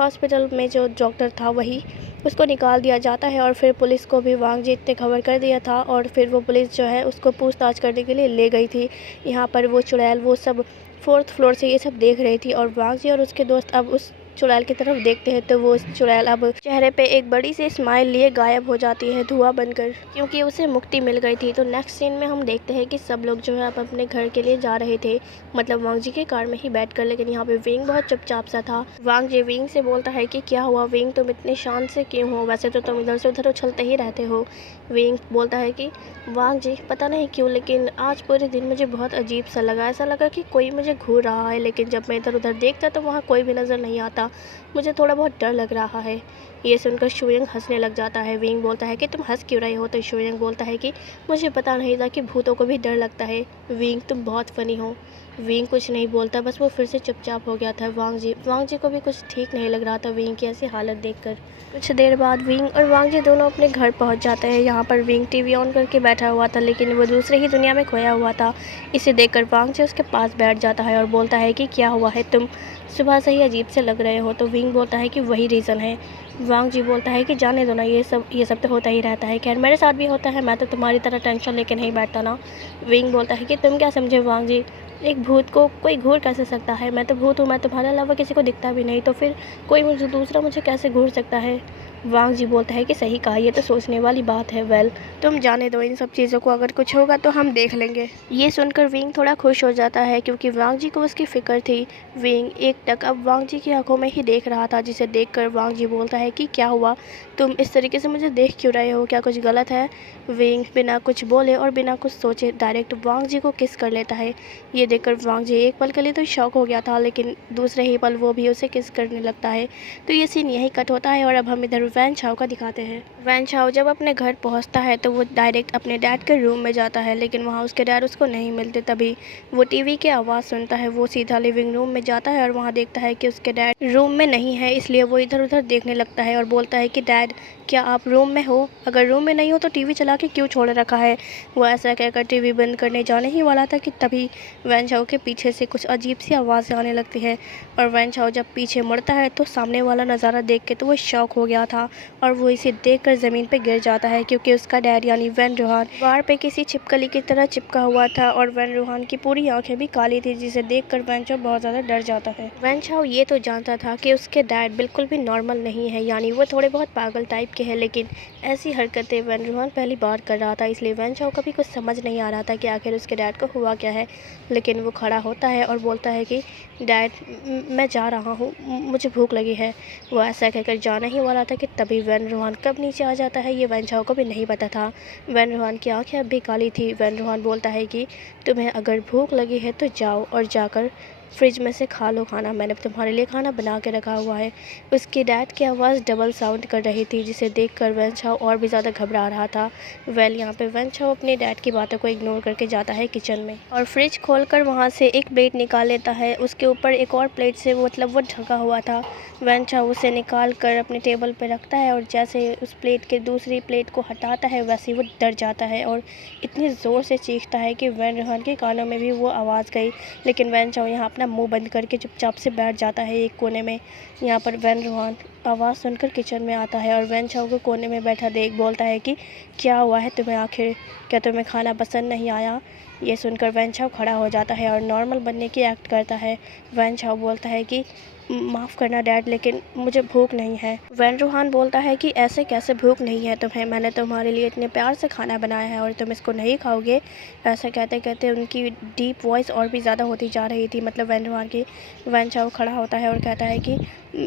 हॉस्पिटल में जो डॉक्टर था वही उसको निकाल दिया जाता है और फिर पुलिस को भी वांग जी ने खबर कर दिया था और फिर वो पुलिस जो है उसको पूछताछ करने के लिए ले गई थी। यहाँ पर वो चुड़ैल वो सब 4th फ्लोर से ये सब देख रही थी और वांग जी और उसके दोस्त अब उस चुड़ैल की तरफ देखते हैं तो वो चुड़ैल अब चेहरे पे एक बड़ी सी स्माइल लिए गायब हो जाती है धुआं बनकर, क्योंकि उसे मुक्ति मिल गई थी। तो नेक्स्ट सीन में हम देखते हैं कि सब लोग जो है अब अपने घर के लिए जा रहे थे, मतलब वांग जी के कार में ही बैठकर। लेकिन यहाँ पे विंग बहुत चुपचाप सा था। वांग जी विंग से बोलता है कि क्या हुआ विंग, तुम इतने शांत से क्यों हो, वैसे तो तुम इधर से उधर उछलते ही रहते हो। विंग बोलता है कि वांग जी पता नहीं क्यों, लेकिन आज पूरे दिन मुझे बहुत अजीब सा लगा, ऐसा लगा कि कोई मुझे घूर रहा है, लेकिन जब मैं इधर उधर देखता तो वहाँ कोई भी नज़र नहीं आता, मुझे थोड़ा बहुत डर लग रहा है। ये सुनकर शुयंग हंसने लग जाता है। विंग बोलता है कि तुम हंस क्यों रहे हो, तो शुयंग बोलता है कि मुझे पता नहीं था कि भूतों को भी डर लगता है। विंग तुम बहुत फनी हो। विंग कुछ नहीं बोलता, बस वो फिर से चुपचाप हो गया था। वांग जी को भी कुछ ठीक नहीं लग रहा था विंग की ऐसी हालत देखकर। कुछ देर बाद विंग और वांग जी दोनों अपने घर पहुंच जाते हैं। यहाँ पर विंग टीवी ऑन करके बैठा हुआ था, लेकिन वो दूसरे ही दुनिया में खोया हुआ था। इसे देखकर वांग जी उसके पास बैठ जाता है और बोलता है कि क्या हुआ है, तुम सुबह से ही अजीब से लग रहे हो। तो विंग बोलता है कि वही रीज़न है। वांग जी बोलता है कि जाने दो ना, ये सब तो होता ही रहता है, खैर मेरे साथ भी होता है, मैं तो तुम्हारी तरह टेंशन लेके नहीं बैठता ना। विंग बोलता है कि तुम क्या समझे वांग जी, एक भूत को कोई घूर कैसे सकता है, मैं तो भूत हूँ, मैं तुम्हारे अलावा किसी को दिखता भी नहीं, तो फिर कोई मुझे दूसरा मुझे कैसे घूर सकता है। वांग जी बोलता है कि सही कहा, ये तो सोचने वाली बात है। वेल तुम जाने दो इन सब चीज़ों को, अगर कुछ होगा तो हम देख लेंगे। ये सुनकर विंग थोड़ा खुश हो जाता है, क्योंकि वांग जी को उसकी फिक्र थी। विंग एक टक अब वांग जी की आंखों में ही देख रहा था, जिसे देखकर वांग जी बोलता है कि क्या हुआ, तुम इस तरीके से मुझे देख क्यों रहे हो, क्या कुछ गलत है। विंग बिना कुछ बोले और बिना कुछ सोचे डायरेक्ट वांग जी को किस कर लेता है। ये देखकर वांग जी एक पल के लिए तो शॉक हो गया था, लेकिन दूसरे ही पल वो भी उसे किस करने लगता है। तो ये सीन यही कट होता है और अब हम इधर वैन चाओ का दिखाते हैं। वैन चाओ जब अपने घर पहुंचता है तो वो डायरेक्ट अपने डैड के रूम में जाता है, लेकिन वहाँ उसके डैड उसको नहीं मिलते। तभी वो टीवी की आवाज़ सुनता है, वो सीधा लिविंग रूम में जाता है और वहाँ देखता है कि उसके डैड रूम में नहीं है। इसलिए वो इधर उधर देखने लगता है और बोलता है कि डैड क्या आप रूम में हो, अगर रूम में नहीं हो तो टीवी चला के क्यों छोड़ रखा है। वो ऐसा कहकर टीवी बंद करने जाने ही वाला था कि तभी वैन चाओ के पीछे से कुछ अजीब सी आवाज़ें आने लगती है। और वैन चाओ जब पीछे मुड़ता है तो सामने वाला नज़ारा देख के तो वो शॉक हो गया था और वो इसे देखकर ज़मीन पे गिर जाता है, क्योंकि उसका डैड यानी वैन रूहान दीवार पे किसी छिपकली की तरह चिपका हुआ था और वैन रूहान की पूरी आंखें भी काली थी, जिसे देखकर वैन चाओ बहुत ज़्यादा डर जाता है। वैन चाओ ये तो जानता था कि उसके डैड बिल्कुल भी नॉर्मल नहीं है, यानी वो थोड़े बहुत पागल टाइप के हैं, लेकिन ऐसी हरकतें वैन रूहान पहली बार कर रहा था, इसलिए वैन चाओ का भी कुछ समझ नहीं आ रहा था कि आखिर उसके डैड को हुआ क्या है। लेकिन वो खड़ा होता है और बोलता है कि डैड मैं जा रहा हूँ, मुझे भूख लगी है। वो ऐसा कहकर जाने ही वाला था कि तभी वैन रूहान कब नीचे आ जाता है ये वैन चाओ को भी नहीं पता था। वैन रूहान की आंखें अब भी काली थी। वैन रूहान बोलता है कि तुम्हें अगर भूख लगी है तो जाओ और जाकर फ्रिज में से खा लो खाना, मैंने तुम्हारे लिए खाना बना के रखा हुआ है। उसकी डैड की आवाज़ डबल साउंड कर रही थी, जिसे देखकर वैन चाओ और भी ज़्यादा घबरा रहा था। वेल यहाँ पे वैन चाओ अपने डैड की बातों को इग्नोर करके जाता है किचन में और फ्रिज खोलकर वहाँ से एक प्लेट निकाल लेता है। उसके ऊपर एक और प्लेट से वो ढका हुआ था। वैन चाओ उसे निकाल कर अपने टेबल पर रखता है और जैसे उस प्लेट के दूसरी प्लेट को हटाता है वैसे वो डर जाता है और इतनी ज़ोर से चीखता है कि वैन रूहान के कानों में भी वो आवाज़ गई। लेकिन वैन चाओ यहाँ अपना मुंह बंद करके चुपचाप से बैठ जाता है एक कोने में। यहाँ पर वैन रूहान आवाज़ सुनकर किचन में आता है और वैन चाओ को कोने में बैठा देख बोलता है कि क्या हुआ है तुम्हें, आखिर क्या तुम्हें खाना पसंद नहीं आया। ये सुनकर वैन चाओ खड़ा हो जाता है और नॉर्मल बनने की एक्ट करता है। वैन चाओ बोलता है कि माफ़ करना डैड, लेकिन मुझे भूख नहीं है। वैन रूहान बोलता है कि ऐसे कैसे भूख नहीं है तुम्हें, मैंने तुम्हारे लिए इतने प्यार से खाना बनाया है और तुम इसको नहीं खाओगे। ऐसा कहते कहते उनकी डीप वॉइस और भी ज़्यादा होती जा रही थी, मतलब वैन रूहान की। वैन चाओ खड़ा होता है और कहता है कि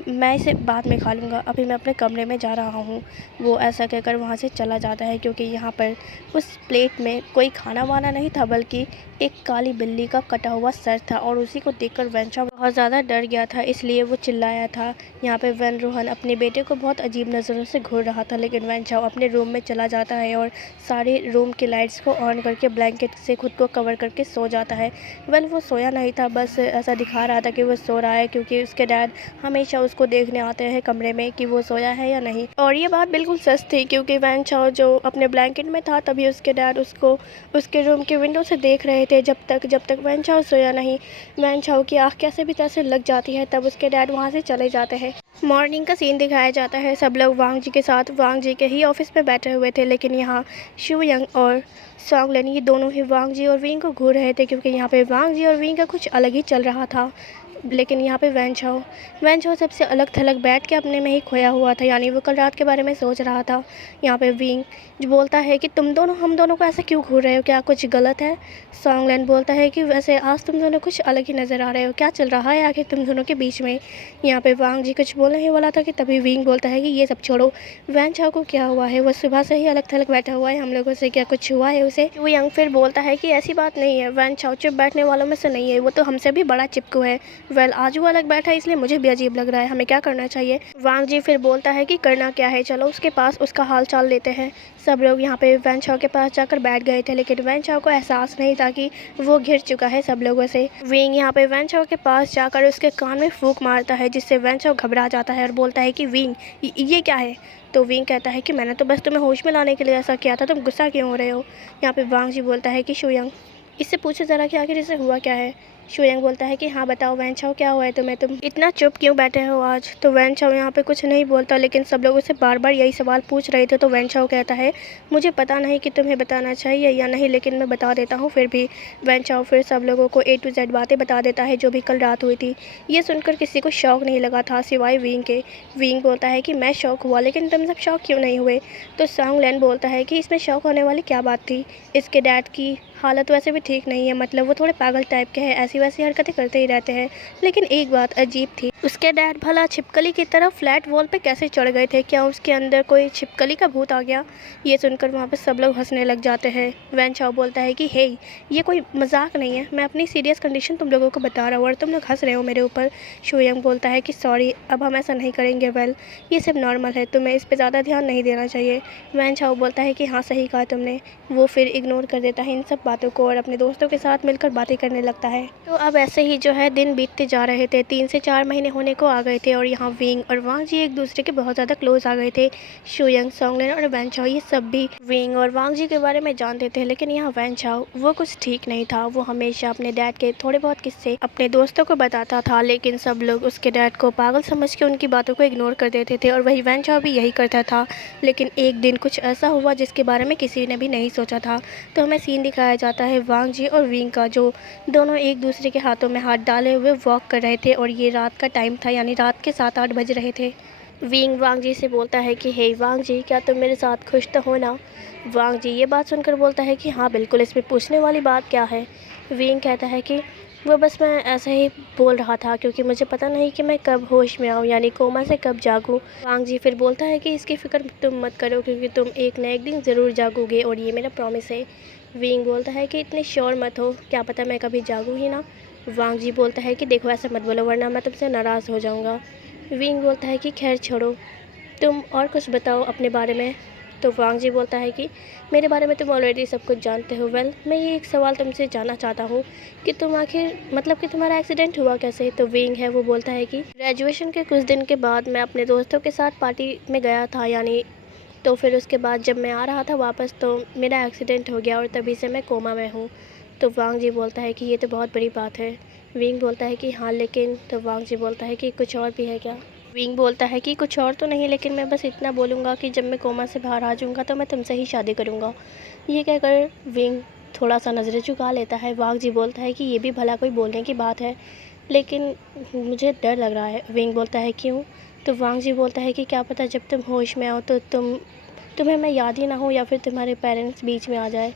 मैं इसे बाद में खा लूँगा, अभी मैं अपने कमरे में जा रहा हूँ। वो ऐसा कहकर वहाँ से चला जाता है, क्योंकि यहाँ पर उस प्लेट में कोई खाना वाना नहीं था, बल्कि एक काली बिल्ली का कटा हुआ सर था और उसी को देखकर वैन चाओ बहुत ज़्यादा डर गया था, इसलिए वो चिल्लाया था। यहाँ पे वैन रूहान अपने बेटे को बहुत अजीब नज़रों से घूर रहा था, लेकिन वैन चाओ अपने रूम में चला जाता है और सारे रूम की लाइट्स को ऑन करके ब्लैंकेट से खुद को कवर करके सो जाता है। वेल वो सोया नहीं था, बस ऐसा दिखा रहा था कि वो सो रहा है, क्योंकि उसके डैड हमेशा उसको देखने आते हैं कमरे में कि वो सोया है या नहीं। और ये बात बिल्कुल सच थी, क्योंकि वैन चाओ जो अपने ब्लैंकेट में था तभी उसके डैड उसको उसके रूम के विंडो से देख रहे थे, जब तक वैन चाओ सोया नहीं। वैन चाओ की आँख कैसे भी तैसे लग जाती है, तब उसके डैड वहाँ से चले जाते हैं। मॉर्निंग का सीन दिखाया जाता है, सब लोग वांग जी के साथ वांग जी के ही ऑफिस में बैठे हुए थे, लेकिन यहाँ शुयंग और सॉन्गलेन ये दोनों ही वांग जी और विंग को घूर रहे थे, क्योंकि यहाँ पे वांग जी और विंग का कुछ अलग ही चल रहा था। लेकिन यहाँ पे वैन छाओ सबसे अलग थलग बैठ के अपने में ही खोया हुआ था, यानी वो कल रात के बारे में सोच रहा था। यहाँ पे विंग जो बोलता है कि तुम दोनों हम दोनों को ऐसे क्यों घूर रहे हो, क्या कुछ गलत है। सॉन्गलैंड बोलता है कि वैसे आज तुम दोनों कुछ अलग ही नज़र आ रहे हो, क्या चल रहा है आखिर तुम दोनों के बीच में। यहाँ पे वांग जी कुछ बोलने ही वाला था कि तभी विंग बोलता है कि ये सब छोड़ो, वैन छाओ को क्या हुआ है, वो सुबह से ही अलग थलग बैठा हुआ है हम लोगों से, क्या कुछ हुआ है उसे। वो यंग फिर बोलता है कि ऐसी बात नहीं है, वैन छाओ चुप बैठने वालों में से नहीं है, वो तो हमसे भी बड़ा चिपकू है। वेल आज वो अलग बैठा है इसलिए मुझे भी अजीब लग रहा है, हमें क्या करना चाहिए। वांग जी फिर बोलता है कि करना क्या है, चलो उसके पास उसका हाल चाल लेते हैं। सब लोग यहाँ पे वैन छाओ के पास जाकर बैठ गए थे, लेकिन वैन छाओ को एहसास नहीं था कि वो घिर चुका है सब लोगों से। विंग यहाँ पे वैन छाओ के पास जाकर उसके कान में फूंक मारता है, जिससे वैन छाओ घबरा जाता है और बोलता है कि विंग ये क्या है। तो विंग कहता है कि मैंने तो बस तुम्हें होश में लाने के लिए ऐसा किया था, तुम गुस्सा क्यों हो रहे हो। यहाँ पे वांग जी बोलता है कि शुयंग इससे पूछो ज़रा कि आखिर इसे हुआ क्या है। शुयंग बोलता है कि हाँ बताओ वैन छाओ क्या हुआ है तुम्हें, तुम इतना चुप क्यों बैठे हो आज। तो वैन छाओ यहाँ पे कुछ नहीं बोलता, लेकिन सब लोग उसे बार बार यही सवाल पूछ रहे थे। तो वैन छाओ कहता है मुझे पता नहीं कि तुम्हें बताना चाहिए या नहीं, लेकिन मैं बता देता हूँ फिर भी। वैन छाओ फिर सब लोगों को A to Z बातें बता देता है जो भी कल रात हुई थी। ये सुनकर किसी को शौक नहीं लगा था सिवाय विंग के। विंग बोलता है कि मैं शौक हुआ, लेकिन तुम सब शौक क्यों नहीं हुए। तो सॉन्गलैंड बोलता है कि इसमें शौक होने वाली क्या बात थी, इसके डैड की हालत वैसे भी ठीक नहीं है, मतलब वो थोड़े पागल टाइप के हैं, ऐसी वैसी हरकतें करते ही रहते हैं। लेकिन एक बात अजीब थी, उसके डैड भला छिपकली की तरह फ्लैट वॉल पे कैसे चढ़ गए थे, क्या उसके अंदर कोई छिपकली का भूत आ गया। ये सुनकर वहाँ पे सब लोग हंसने लग जाते हैं। वैन छाओ बोलता है कि हे ये कोई मजाक नहीं है, मैं अपनी सीरियस कंडीशन तुम लोगों को बता रहा हूँ और तुम लोग हंस रहे हो मेरे ऊपर। शुयंग बोलता है कि सॉरी अब हम ऐसा नहीं करेंगे, वेल ये सब नॉर्मल है, तुम्हें इस पर ज़्यादा ध्यान नहीं देना चाहिए। वैन छाओ बोलता है कि हाँ सही कहा तुमने। वो फिर इग्नोर कर देता है इन सब बातों को और अपने दोस्तों के साथ मिलकर बातें करने लगता है। तो अब ऐसे ही जो है दिन बीतते जा रहे थे, 3 से 4 महीने होने को आ गए थे और यहाँ विंग और वांग जी एक दूसरे के बहुत ज़्यादा क्लोज आ गए थे। शुयंग, सॉन्गलैंड और वैन छाओ ये सब भी विंग और वांग जी के बारे में जानते थे, लेकिन यहाँ वैन छाओ वो कुछ ठीक नहीं था। वो हमेशा अपने डैड के थोड़े बहुत किस्से अपने दोस्तों को बताता था, लेकिन सब लोग उसके डैड को पागल समझ के उनकी बातों को इग्नोर कर देते थे और वही वैन छाओ भी यही करता था। लेकिन एक दिन कुछ ऐसा हुआ जिसके बारे में किसी ने भी नहीं सोचा था। तो हमें सीन दिखाया जाता है वांग जी और विंग का, जो दोनों एक दूसरे के हाथों में हाथ डाले हुए वॉक कर रहे थे और ये रात का टाइम था, यानी रात के 7-8 बज रहे थे। विंग वांग जी से बोलता है कि हे वांग जी क्या तुम मेरे साथ खुश तो हो ना। वांग जी ये बात सुनकर बोलता है कि हाँ बिल्कुल, इसमें पूछने वाली बात क्या है। विंग कहता है कि वो बस मैं ऐसे ही बोल रहा था क्योंकि मुझे पता नहीं कि मैं कब होश में आऊँ, यानी कोमा से कब जागूँ। वांग जी फिर बोलता है कि इसकी फ़िक्र तुम मत करो क्योंकि तुम एक न एक दिन ज़रूर जागोगे और ये मेरा प्रॉमिस है। विंग बोलता है कि इतने श्योर मत हो, क्या पता मैं कभी जागूँ ही ना। वांग जी बोलता है कि देखो ऐसा मत बोलो वरना मैं तुमसे नाराज़ हो जाऊँगा। विंग बोलता है कि खैर छोड़ो, तुम और कुछ बताओ अपने बारे में। तो वांग जी बोलता है कि मेरे बारे में तुम ऑलरेडी सब कुछ जानते हो। वेल मैं ये एक सवाल तुमसे जानना चाहता हूँ कि तुम आखिर मतलब कि तुम्हारा एक्सीडेंट हुआ कैसे। तो विंग है वो बोलता है कि ग्रेजुएशन के कुछ दिन के बाद मैं अपने दोस्तों के साथ पार्टी में गया था, यानी तो फिर उसके बाद जब मैं आ रहा था वापस तो मेरा एक्सीडेंट हो गया और तभी से मैं कोमा में हूँ। तो वांग जी बोलता है कि ये तो बहुत बड़ी बात है। विंग बोलता है कि हाँ लेकिन, तो वांग जी बोलता है कि कुछ और भी है क्या। विंग बोलता है कि कुछ और तो नहीं, लेकिन मैं बस इतना बोलूँगा कि जब मैं कोमा से बाहर आ जाऊँगा तो मैं तुमसे ही शादी करूँगा। ये कहकर विंग थोड़ा सा नज़रें झुका लेता है। वांग जी बोलता है कि ये भी भला कोई बोलने की बात है, लेकिन मुझे डर लग रहा है। विंग बोलता है क्यों। तो वांग जी बोलता है कि क्या पता जब तुम होश में आओ तो तुम्हें मैं याद ही ना हो या फिर तुम्हारे पेरेंट्स बीच में आ जाए।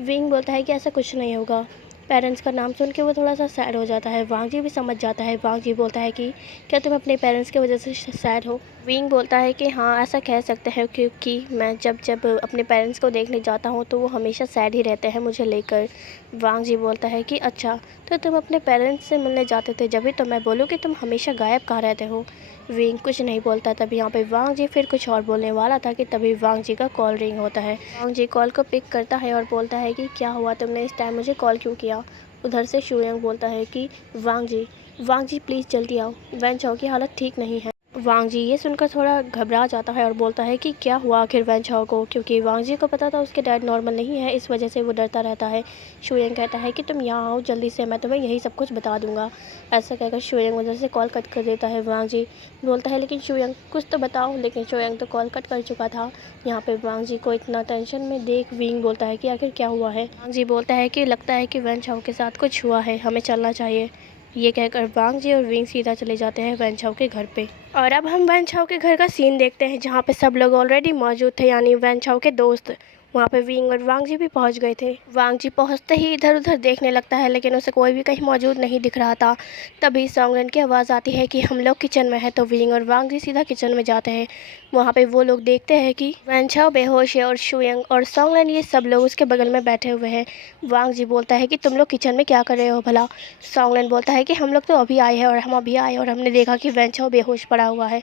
विंग बोलता है कि ऐसा कुछ नहीं होगा। पेरेंट्स का नाम सुन के वो थोड़ा सा सैड हो जाता है। वांग जी भी समझ जाता है। वांग जी बोलता है कि क्या तुम अपने पेरेंट्स की वजह से सैड हो। विंग बोलता है कि हाँ ऐसा कह सकते हैं क्योंकि मैं जब जब अपने पेरेंट्स को देखने जाता हूँ तो वो हमेशा सैड ही रहते हैं मुझे लेकर। वांग जी बोलता है कि अच्छा तो तुम अपने पेरेंट्स से मिलने जाते थे, जब भी तो मैं बोलूँ कि तुम हमेशा गायब कहाँ रहते हो। विंग कुछ नहीं बोलता। तभी यहाँ पे वांग जी फिर कुछ और बोलने वाला था कि तभी वांग जी का कॉल रिंग होता है। वांग जी कॉल को पिक करता है और बोलता है कि क्या हुआ, तुमने इस टाइम मुझे कॉल क्यों किया। उधर से शुयंग बोलता है कि वांग जी प्लीज़ जल्दी आओ, वैन चाओ की हालत ठीक नहीं है। वांग जी ये सुनकर थोड़ा घबरा जाता है और बोलता है कि क्या हुआ आखिर वैन चाओ को, क्योंकि वांग जी को पता था उसके डैड नॉर्मल नहीं है, इस वजह से वो डरता रहता है। शुयंग कहता है कि तुम यहाँ आओ जल्दी से, मैं तुम्हें यही सब कुछ बता दूंगा। ऐसा कहकर शुयंग उधर से कॉल कट कर देता है। वांग जी बोलता है लेकिन शुयंग कुछ तो बताओ, लेकिन शुयंग तो कॉल कट कर चुका था। यहाँ पे वांग जी को इतना टेंशन में देख विंग बोलता है कि आखिर क्या हुआ है। वांग जी बोलता है कि लगता है कि वैन चाओ के साथ कुछ हुआ है, हमें चलना चाहिए। ये कहकर वांग जी और विंग सीधा चले जाते हैं वैन चाओ के घर पे। और अब हम वैन चाओ के घर का सीन देखते हैं जहाँ पे सब लोग ऑलरेडी मौजूद थे, यानी वैन चाओ के दोस्त। वहाँ पे विंग और वांग जी भी पहुँच गए थे। वांग जी पहुँचते ही इधर उधर देखने लगता है, लेकिन उसे कोई भी कहीं मौजूद नहीं दिख रहा था। तभी सॉन्गलन की आवाज़ आती है कि हम लोग किचन में हैं, तो विंग और वांग जी सीधा किचन में जाते हैं। वहाँ पे वो लोग देखते हैं कि वैन चाओ बेहोश है और शुयंग और सॉन्गलन ये सब लोग उसके बगल में बैठे हुए हैं। वांग जी बोलता है कि तुम लोग किचन में क्या कर रहे हो भला। सॉन्गलन बोलता है कि हम लोग तो अभी आए हैं और हम अभी आए और हमने देखा कि वैन चाओ बेहोश पड़ा हुआ है।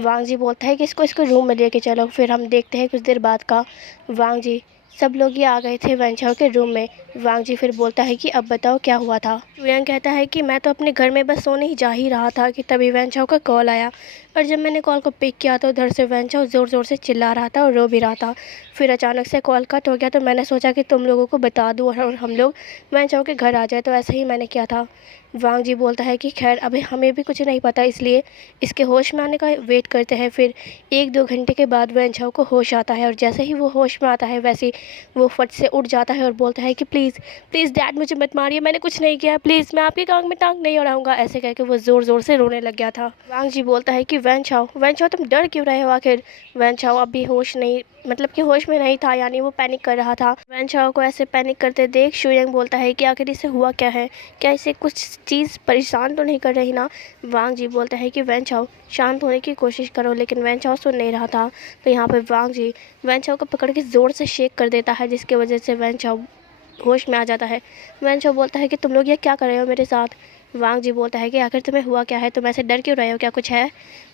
वांग जी बोलता है कि इसको रूम में लेके चलो। फिर हम देखते हैं कुछ देर बाद का वांग जी सब लोग ये आ गए थे वैन चाओ के रूम में। वांग जी फिर बोलता है कि अब बताओ क्या हुआ था। शुयंग कहता है कि मैं तो अपने घर में बस सोने ही जा ही रहा था कि तभी वैन चाओ का कॉल आया, और जब मैंने कॉल को पिक किया तो उधर से वैन चाओ ज़ोर ज़ोर से चिल्ला रहा था और रो भी रहा था। फिर अचानक से कॉल कट हो गया तो मैंने सोचा कि तुम लोगों को बता दूँ और हम लोग वैन चाओ के घर आ जाए, तो ऐसे ही मैंने किया था। वांग जी बोलता है कि खैर अभी हमें भी कुछ नहीं पता, इसलिए इसके होश में आने का वेट करते हैं। फिर 1-2 घंटे के बाद वैन चाओ को होश आता है, और जैसे ही वो होश में आता है वैसे ही वो फट से उठ जाता है और बोलता है कि प्लीज़ प्लीज़ डैड मुझे मत मारिए, मैंने कुछ नहीं किया, प्लीज़ मैं आपके कान में टांग नहीं अड़ाऊंगा। ऐसे कह के वो ज़ोर ज़ोर से रोने लग गया था। वांग जी बोलता है कि वैन चाओ तुम डर क्यों रहे हो आखिर। वैन चाओ अब भी होश नहीं, मतलब कि होश में नहीं था, यानी वो पैनिक कर रहा था। वैन चाओ को ऐसे पैनिक करते देख शुयंग बोलता है कि आखिर इसे हुआ क्या है, क्या इसे कुछ चीज़ परेशान तो नहीं कर रही ना। वांग जी बोलता है कि वैन चाओ शांत होने की कोशिश करो, लेकिन वैन चाओ सुन नहीं रहा था। तो यहाँ पर वांग जी वैन चाओ को पकड़ के ज़ोर से शेक कर देता है, जिसकी वजह से वैन चाओ होश में आ जाता है। वैन चाओ बोलता है कि तुम लोग ये क्या कर रहे हो मेरे साथ। वांग जी बोलता है कि आखिर तुम्हें हुआ क्या है, तुम ऐसे डर क्यों रहे हो, क्या कुछ है।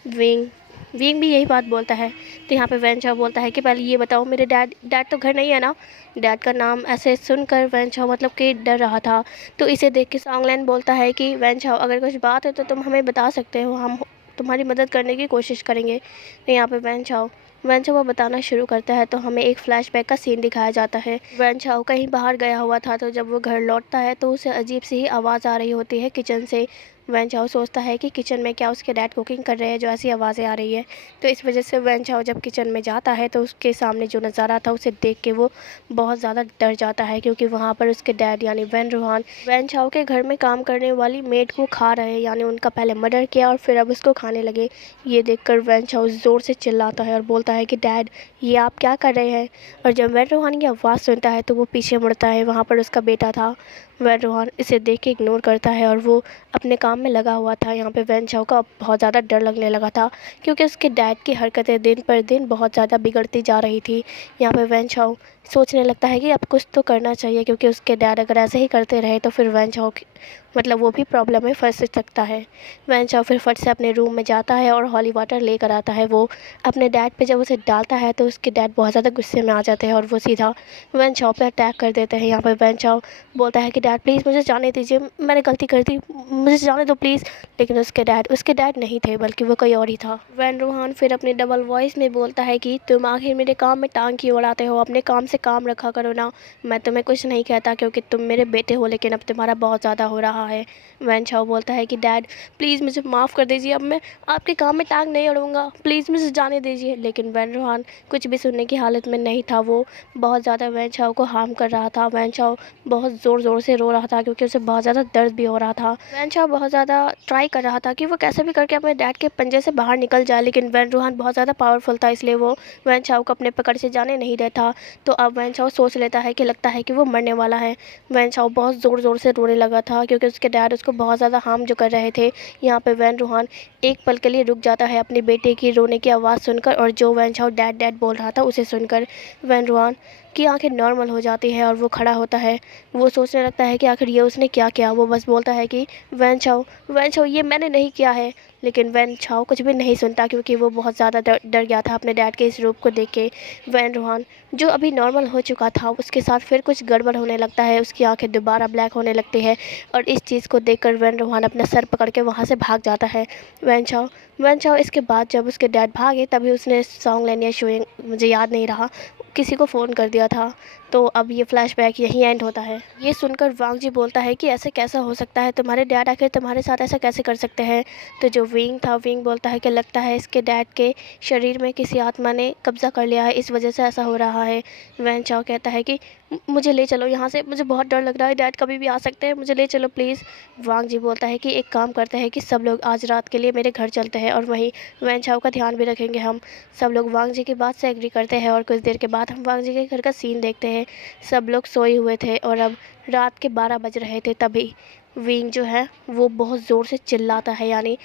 विंग विंग भी यही बात बोलता है। तो यहाँ पे वैन चाओ बोलता है कि पहले ये बताओ मेरे डैड तो घर नहीं है ना। डैड का नाम ऐसे सुनकर वैन चाओ मतलब कि डर रहा था। तो इसे देख के सॉन्गलैन बोलता है कि वैन चाओ अगर कुछ बात है तो तुम हमें बता सकते हो, हम तुम्हारी मदद करने की कोशिश करेंगे। तो यहाँ पे वैन चाओ वो बताना शुरू करता है, तो हमें एक फ्लैशबैक का सीन दिखाया जाता है। वैन चाओ कहीं बाहर गया हुआ था, तो जब वो घर लौटता है तो उसे अजीब सी ही आवाज़ आ रही होती है किचन से। वैन चाओ सोचता है कि किचन में क्या उसके डैड कुकिंग कर रहे हैं जो ऐसी आवाज़ें आ रही है। तो इस वजह से वैन चाओ जब किचन में जाता है तो उसके सामने जो नज़ारा था उसे देख के वो बहुत ज़्यादा डर जाता है, क्योंकि वहाँ पर उसके डैड यानी वैन रूहान वैन चाओ के घर में काम करने वाली मेड को खा रहे हैं, यानी उनका पहले मर्डर किया और फिर अब उसको खाने लगे। ये देखकर वैन चाओ ज़ोर से चिल्लाता है और बोलता है कि डैड ये आप क्या कर रहे हैं। और जब वैन रूहान की आवाज़ सुनता है तो वो पीछे मुड़ता है, वहाँ पर उसका बेटा था। वैन रूहान इसे देख के इग्नोर करता है और वो अपने काम में लगा हुआ था। यहाँ पे वैन चाओ का बहुत ज़्यादा डर लगने लगा था, क्योंकि उसके डैड की हरकतें दिन पर दिन बहुत ज़्यादा बिगड़ती जा रही थी। यहाँ पे वैन चाओ सोचने लगता है कि अब कुछ तो करना चाहिए, क्योंकि उसके डैड अगर ऐसे ही करते रहे तो फिर वैन चाओ मतलब वो भी प्रॉब्लम में फंस सकता है। वैन चाओ फिर फट से अपने रूम में जाता है और हॉली वाटर लेकर आता है। वो अपने डैड पे जब उसे डालता है तो उसके डैड बहुत ज़्यादा गुस्से में आ जाते हैं और वो सीधा वैन चाओ पे अटैक कर देते हैं। यहाँ पर वैन चाओ बोलता है कि डैड प्लीज़ मुझे जाने दीजिए, मैंने गलती कर दी, मुझे जाने दो प्लीज़। लेकिन उसके डैड नहीं थे, बल्कि वो कोई और ही था। वैन रूहान फिर अपने डबल वॉइस में बोलता है कि तुम आखिर मेरे काम में टांग क्यों अड़ाते हो, अपने काम से काम रखा करो ना। मैं तुम्हें कुछ नहीं कहता क्योंकि तुम मेरे बेटे हो, लेकिन अब तुम्हारा बहुत ज़्यादा हो रहा है। वैन चाओ बोलता है कि डैड प्लीज़ मुझे माफ़ कर दीजिए, अब मैं आपके काम में टांग नहीं अड़ूंगा, प्लीज़ मुझे जाने दीजिए। लेकिन वैन रूहान कुछ भी सुनने की हालत में नहीं था। वो बहुत ज़्यादा वैन चाओ को हार्म कर रहा था। वैन चाओ बहुत ज़ोर ज़ोर से रो रहा था, क्योंकि उसे बहुत ज़्यादा दर्द भी हो रहा था। वैन चाओ बहुत ज़्यादा ट्राई कर रहा था कि वो कैसे भी करके अपने डैड के पंजे से बाहर निकल जाए, लेकिन वैन रूहान बहुत ज़्यादा पावरफुल था, इसलिए वो वैन चाओ को अपने पकड़ से जाने नहीं देता। तो अब वैन चाओ सोच लेता है कि लगता है कि वो मरने वाला है। वैन चाओ बहुत ज़ोर ज़ोर से रोने लगा था, क्योंकि उसके डैड उसको बहुत ज़्यादा हार्म जो कर रहे थे। यहाँ पे वैन रूहान एक पल के लिए रुक जाता है अपने बेटे की रोने की आवाज़ सुनकर, और जो वैन चाओ डैड डैड बोल रहा था उसे सुनकर वैन रूहान की आंखें नॉर्मल हो जाती है और वो खड़ा होता है। वो सोचने लगता है कि आखिर ये उसने क्या किया। वो बस बोलता है कि वैन चाओ ये मैंने नहीं किया है। लेकिन वैन चाओ कुछ भी नहीं सुनता, क्योंकि वो बहुत ज़्यादा डर गया था अपने डैड के इस रूप को देख के। वैन रूहान जो अभी नॉर्मल हो चुका था, उसके साथ फिर कुछ गड़बड़ होने लगता है, उसकी आंखें दोबारा ब्लैक होने लगती है, और इस चीज़ को देखकर वैन रूहान अपना सर पकड़ के वहाँ से भाग जाता है। वैन चाओ इसके बाद जब उसके डैड भागे तभी उसने सॉन्गलैन या शुयंग मुझे याद नहीं रहा, किसी को फ़ोन कर दिया था। तो अब ये फ्लैशबैक यहीं एंड होता है। ये सुनकर वांग जी बोलता है कि ऐसे कैसा हो सकता है, तुम्हारे डैड आखिर तुम्हारे साथ ऐसा कैसे कर सकते हैं। तो जो विंग था, विंग बोलता है कि लगता है इसके डैड के शरीर में किसी आत्मा ने कब्ज़ा कर लिया है, इस वजह से ऐसा हो रहा है। वैन चाओ कहता है कि मुझे ले चलो यहाँ से, मुझे बहुत डर लग रहा है, डैड कभी भी आ सकते हैं, मुझे ले चलो प्लीज़। वांग जी बोलता है कि एक काम करते हैं कि सब लोग आज रात के लिए मेरे घर चलते हैं और वहीं वैन चाओ का ध्यान भी रखेंगे हम। सब लोग वांग जी की बात से एग्री करते हैं और कुछ देर के बाद हम वांग जी के घर का सीन देखते हैं। सब लोग सोए हुए थे और अब रात के 12 बज रहे थे। तभी विंग जो है वो बहुत ज़ोर से चिल्लाता है, यानी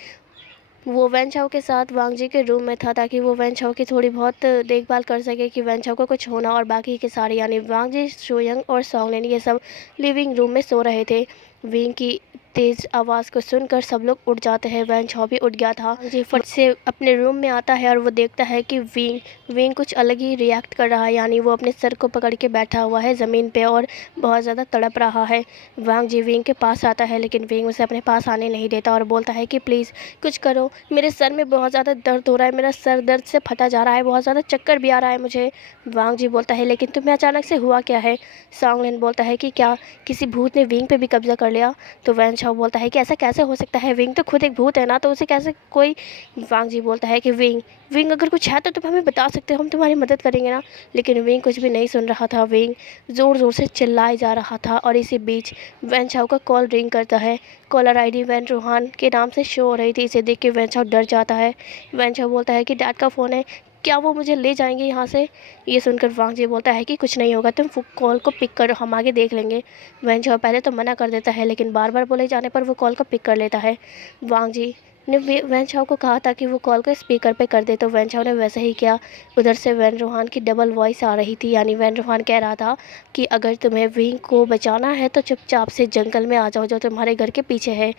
वो वैन चाओ के साथ वांग जी के रूम में था ताकि वो वैन चाओ की थोड़ी बहुत देखभाल कर सके कि वैन चाओ को कुछ होना, और बाकी के सारे यानी वांग जी, शोयंग और सॉन्गलिन ये सब लिविंग रूम में सो रहे थे। विंग की तेज़ आवाज़ को सुनकर सब लोग उठ जाते हैं। वैन चाओ भी उठ गया था। जी फट से अपने रूम में आता है और वो देखता है कि विंग कुछ अलग ही रिएक्ट कर रहा है, यानी वो अपने सर को पकड़ के बैठा हुआ है ज़मीन पे और बहुत ज़्यादा तड़प रहा है। वांग जी विंग के पास आता है लेकिन विंग उसे अपने पास आने नहीं देता और बोलता है कि प्लीज़ कुछ करो, मेरे सर में बहुत ज़्यादा दर्द हो रहा है, मेरा सर दर्द से फटा जा रहा है, बहुत ज़्यादा चक्कर भी आ रहा है मुझे। वांग जी बोलता है लेकिन तुम्हें अचानक से हुआ क्या है। सॉन्गलिन बोलता है कि क्या किसी भूत ने विंग पे भी कब्जा कर लिया। तो वैन चाओ बोलता है कि ऐसा कैसे हो सकता है, विंग तो खुद एक भूत है ना, तो उसे कैसे कोई। वांग जी बोलता है कि विंग अगर कुछ है तो तुम हमें बता सकते हो, हम तुम्हारी मदद करेंगे ना। लेकिन विंग कुछ भी नहीं सुन रहा था। विंग ज़ोर ज़ोर से चिल्लाए जा रहा था और इसी बीच वैन चाओ का कॉल रिंग करता है। कॉलर आईडी वैन रोहान के नाम से शो हो रही थी। इसे देख के वैन चाओ डर जाता है। वैन चाओ बोलता है कि डैड का फ़ोन है, क्या वो मुझे ले जाएंगे यहाँ से। ये सुनकर वांग जी बोलता है कि कुछ नहीं होगा, तुम कॉल को पिक करो, हम आगे देख लेंगे। वैन चाओ पहले तो मना कर देता है लेकिन बार बार बोले जाने पर वो कॉल को पिक कर लेता है। वांग जी ने वैन चाओ को कहा था कि वो कॉल को स्पीकर पे कर दे, तो वैन चाओ ने वैसे ही किया। उधर से वैन रोहान की डबल वॉइस आ रही थी, यानी वैन रोहान कह रहा था कि अगर तुम्हें विंग को बचाना है तो चुपचाप से जंगल में आ जाओ जो तुम्हारे घर के पीछे है।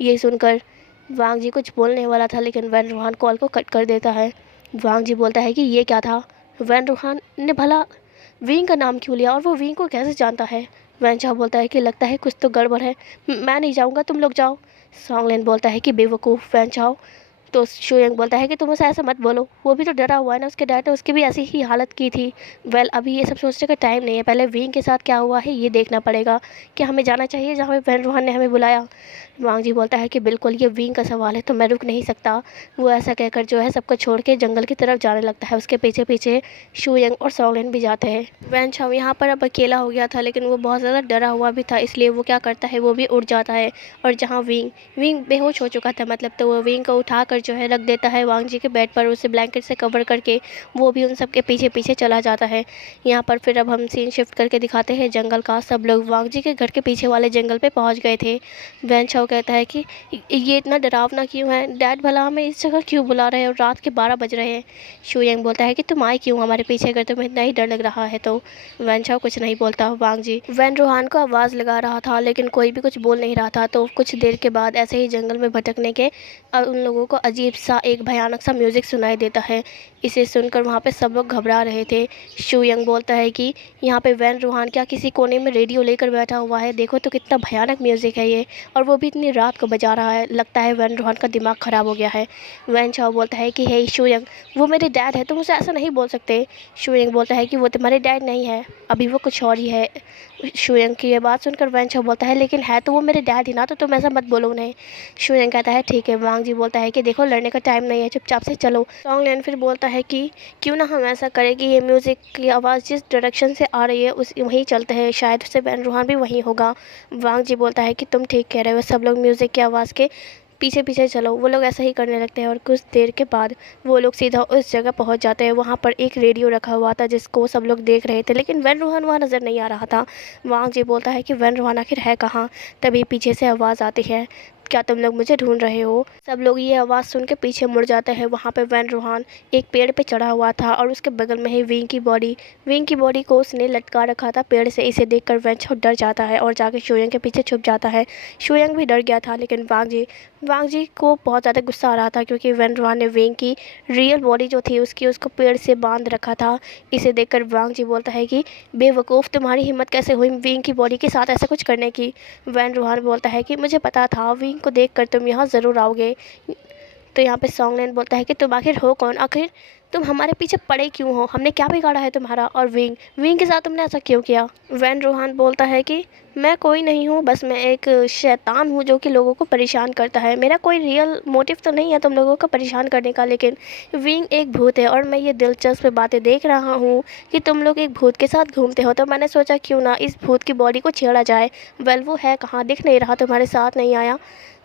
ये सुनकर वांग जी कुछ बोलने वाला था लेकिन वैन रोहान कॉल को कट कर देता है। वांग जी बोलता है कि ये क्या था, वैन रोहान ने भला विंग का नाम क्यों लिया और वो विंग को कैसे जानता है। वैन चाओ बोलता है कि लगता है कुछ तो गड़बड़ है, मैं नहीं जाऊँगा, तुम लोग जाओ। सॉन्गलिन बोलता है कि बेवकूफ़ वैन चाओ। तो शोयंग बोलता है कि तुम उसे ऐसा मत बोलो, वो भी तो डरा हुआ है ना, उसके डैड ने उसकी भी ऐसी ही हालत की थी। वेल अभी ये सब सोचने का टाइम नहीं है, पहले विंग के साथ क्या हुआ है ये देखना पड़ेगा। कि हमें जाना चाहिए जहाँ पे वैन रोहन ने हमें बुलाया। वांग जी बोलता है कि बिल्कुल ये विंग का सवाल है तो मैं रुक नहीं सकता। वो ऐसा कहकर जो है सबको छोड़ के जंगल की तरफ जाने लगता है। उसके पीछे पीछे शोयंग और सॉन्गलिन भी जाते हैं। वैन चाओ यहाँ पर अब अकेला हो गया था लेकिन वो बहुत ज़्यादा डरा हुआ भी था, इसलिए वो क्या करता है वो भी उड़ जाता है। और जहाँ विंग बेहोश हो चुका था मतलब, तो वो विंग को उठाकर जो है रख देता है वांग जी के बेड पर, उसे ब्लैंकेट से कवर करके वो भी उन सब के पीछे पीछे चला जाता है। यहाँ पर फिर अब हम सीन शिफ्ट करके दिखाते हैं जंगल का। सब लोग वांग जी के घर के पीछे वाले जंगल पे पहुँच गए थे। वैन चाओ कहता है कि ये इतना डरावना क्यों है, डैड भला हमें इस जगह क्यों बुला रहे हैं और रात के 12 बज रहे हैं। शोयंग बोलता है कि तुम आए क्यों हमारे पीछे, अगर तुम्हें इतना ही डर लग रहा है तो। वैन चाओ कुछ नहीं बोलता। वांग जी वैन रोहान को आवाज़ लगा रहा था लेकिन कोई भी कुछ बोल नहीं रहा था। तो कुछ देर के बाद ऐसे ही जंगल में भटकने के उन लोगों को अजीब सा एक भयानक सा म्यूज़िक सुनाई देता है। इसे सुनकर वहाँ पे सब लोग घबरा रहे थे। शोयंग बोलता है कि यहाँ पे वैन रोहान क्या किसी कोने में रेडियो लेकर बैठा हुआ है, देखो तो कितना भयानक म्यूज़िक है ये, और वो भी इतनी रात को बजा रहा है, लगता है वैन रोहान का दिमाग ख़राब हो गया है। वैन चाओ बोलता है कि हे शोयंग, वो मेरे डैड है, तुम उसे ऐसा नहीं बोल सकते। शोयंग बोलता है कि वो तुम्हारे डैड नहीं है, अभी वो कुछ और ही है। शोयंग की ये बात सुनकर वैन चाओ बोलता है लेकिन है तो वो मेरे डैड ही ना, तो तुम ऐसा मत बोलो उन्हें। शोयंग कहता है ठीक है। वांग जी बोलता है कि देखो लड़ने का टाइम नहीं है, चुपचाप से चलो। सॉन्गलिन फिर बोलता है कि क्यों ना हम ऐसा करें कि ये म्यूज़िक की आवाज़ जिस डायरेक्शन से आ रही है उस वहीं चलते हैं, शायद से वैन रोहान भी वहीं होगा। वांग जी बोलता है कि तुम ठीक कह रहे हो, सब लोग म्यूज़िक की आवाज़ के पीछे पीछे चलो। वो लोग ऐसा ही करने लगते हैं और कुछ देर के बाद वो लोग सीधा उस जगह पहुंच जाते हैं। वहाँ पर एक रेडियो रखा हुआ था जिसको सब लोग देख रहे थे लेकिन वैन रोहान वहाँ नज़र नहीं आ रहा था। वांग जी बोलता है कि वैन रोहान आखिर है कहाँ। तभी पीछे से आवाज़ आती है, क्या तुम लोग मुझे ढूंढ रहे हो। सब लोग ये आवाज़ सुन के पीछे मुड़ जाते हैं। वहाँ पे वैन रोहान एक पेड़ पे चढ़ा हुआ था और उसके बगल में ही विंग की बॉडी को उसने लटका रखा था पेड़ से। इसे देखकर वैन चाओ डर जाता है और जाके शोयंग के पीछे छुप जाता है। शोयंग भी डर गया था लेकिन वांग जी को बहुत ज़्यादा गुस्सा आ रहा था क्योंकि वैन रोहान ने विंग की रियल बॉडी जो थी उसको पेड़ से बांध रखा था। इसे देखकर वांग जी बोलता है कि बेवकूफ़, तुम्हारी हिम्मत कैसे हुई विंग की बॉडी के साथ ऐसा कुछ करने की। वैन रोहान बोलता है कि मुझे पता था विंग को देखकर तुम यहाँ ज़रूर आओगे। तो यहाँ पे सॉन्गलिन बोलता है कि तुम आखिर हो कौन, आखिर तुम हमारे पीछे पड़े क्यों हो, हमने क्या बिगाड़ा है तुम्हारा। और विंग विंग के साथ तुमने ऐसा क्यों किया। वैन रोहान बोलता है कि मैं कोई नहीं हूँ, बस मैं एक शैतान हूँ जो कि लोगों को परेशान करता है। मेरा कोई रियल मोटिव तो नहीं है तुम लोगों को परेशान करने का, लेकिन विंग एक भूत है और मैं ये दिलचस्प बातें देख रहा हूँ कि तुम लोग एक भूत के साथ घूमते हो, तो मैंने सोचा क्यों ना इस भूत की बॉडी को छेड़ा जाए। वेल वो है कहाँ, दिख नहीं रहा, तुम्हारे साथ नहीं आया।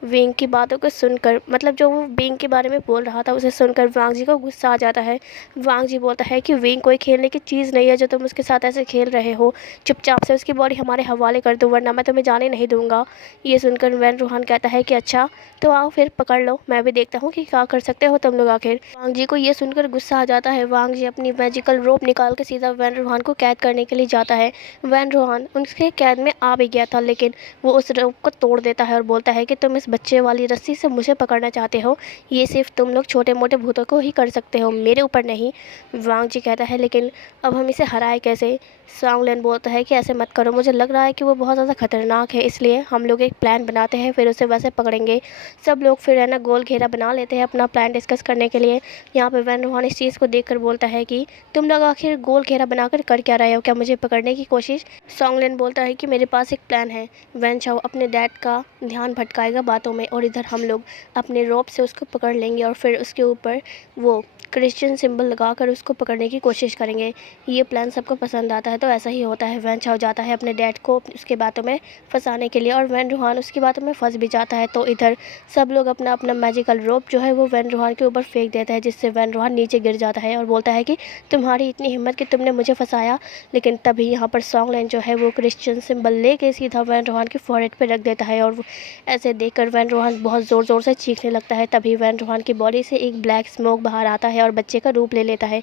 विंग की बातों को सुनकर, मतलब जो वो विंग के बारे में बोल रहा था उसे सुनकर वांग जी को गुस्सा आ जाता है। वांग जी बोलता है कि विंग कोई खेलने की चीज़ नहीं है जो तुम उसके साथ ऐसे खेल रहे हो। चुपचाप से उसकी बॉडी हमारे हवाले कर दो वरना मैं तुम्हें जाने नहीं दूंगा। ये सुनकर वैन रूहान कहता है कि अच्छा तो आओ फिर पकड़ लो, मैं भी देखता हूँ कि क्या कर सकते हो तुम लोग आखिर। वांग जी को ये सुनकर गुस्सा आ जाता है। वांग जी अपनी मैजिकल रोप निकाल के सीधा वैन रूहान को कैद करने के लिए जाता है। वैन रूहान उनके कैद में आ भी गया था, लेकिन वो उस रोप को तोड़ देता है और बोलता है कि तुम इस बच्चे वाली रस्सी से मुझे पकड़ना चाहते हो, ये सिर्फ तुम लोग छोटे मोटे भूतों को ही कर सकते हो, मेरे ऊपर नहीं। वांग जी कहता है लेकिन अब हम इसे हराए कैसे। सॉन्गलिन बोलता है कि ऐसे मत करो, मुझे लग रहा है कि वो बहुत ज़्यादा खतरनाक है, इसलिए हम लोग एक प्लान बनाते हैं फिर उसे वैसे पकड़ेंगे। सब लोग फिर है ना गोल घेरा बना लेते हैं अपना प्लान डिस्कस करने के लिए। यहाँ पे वैन रूहान इस चीज़ को देखकर बोलता है कि तुम लोग आखिर गोल घेरा बनाकर कर क्या रहे हो, क्या मुझे पकड़ने की कोशिश। सॉन्गलिन बोलता है कि मेरे पास एक प्लान है। वैन चाओ अपने डैड का ध्यान भटकाएगा बातों में और इधर हम लोग अपने रोप से उसको पकड़ लेंगे और फिर उसके ऊपर वो क्रिश्चियन सिंबल लगाकर उसको पकड़ने की कोशिश करेंगे। ये प्लान सबको पसंद आता है तो ऐसा ही होता है। वैन चाओ जाता है अपने डैड को उसके बातों में फंसाने के लिए और वैन रूहान उसकी बातों में फंस भी जाता है। तो इधर सब लोग अपना अपना मैजिकल रोप जो है वो वैन रूहान के ऊपर फेंक देता है, जिससे वैन रूहान नीचे गिर जाता है और बोलता है कि तुम्हारी इतनी हिम्मत कि तुमने मुझे फंसाया। लेकिन तभी यहाँ पर सॉन्गलाइन जो है वो क्रिश्चियन सिंबल लेके सीधा वैन रूहान के फॉरहेड पे रख देता है और ऐसे देखकर वैन रूहान बहुत ज़ोर ज़ोर से चीखने लगता है। तभी वैन रूहान की बॉडी से एक ब्लैक स्मोक बाहर आता है और बच्चे का रूप ले लेता है।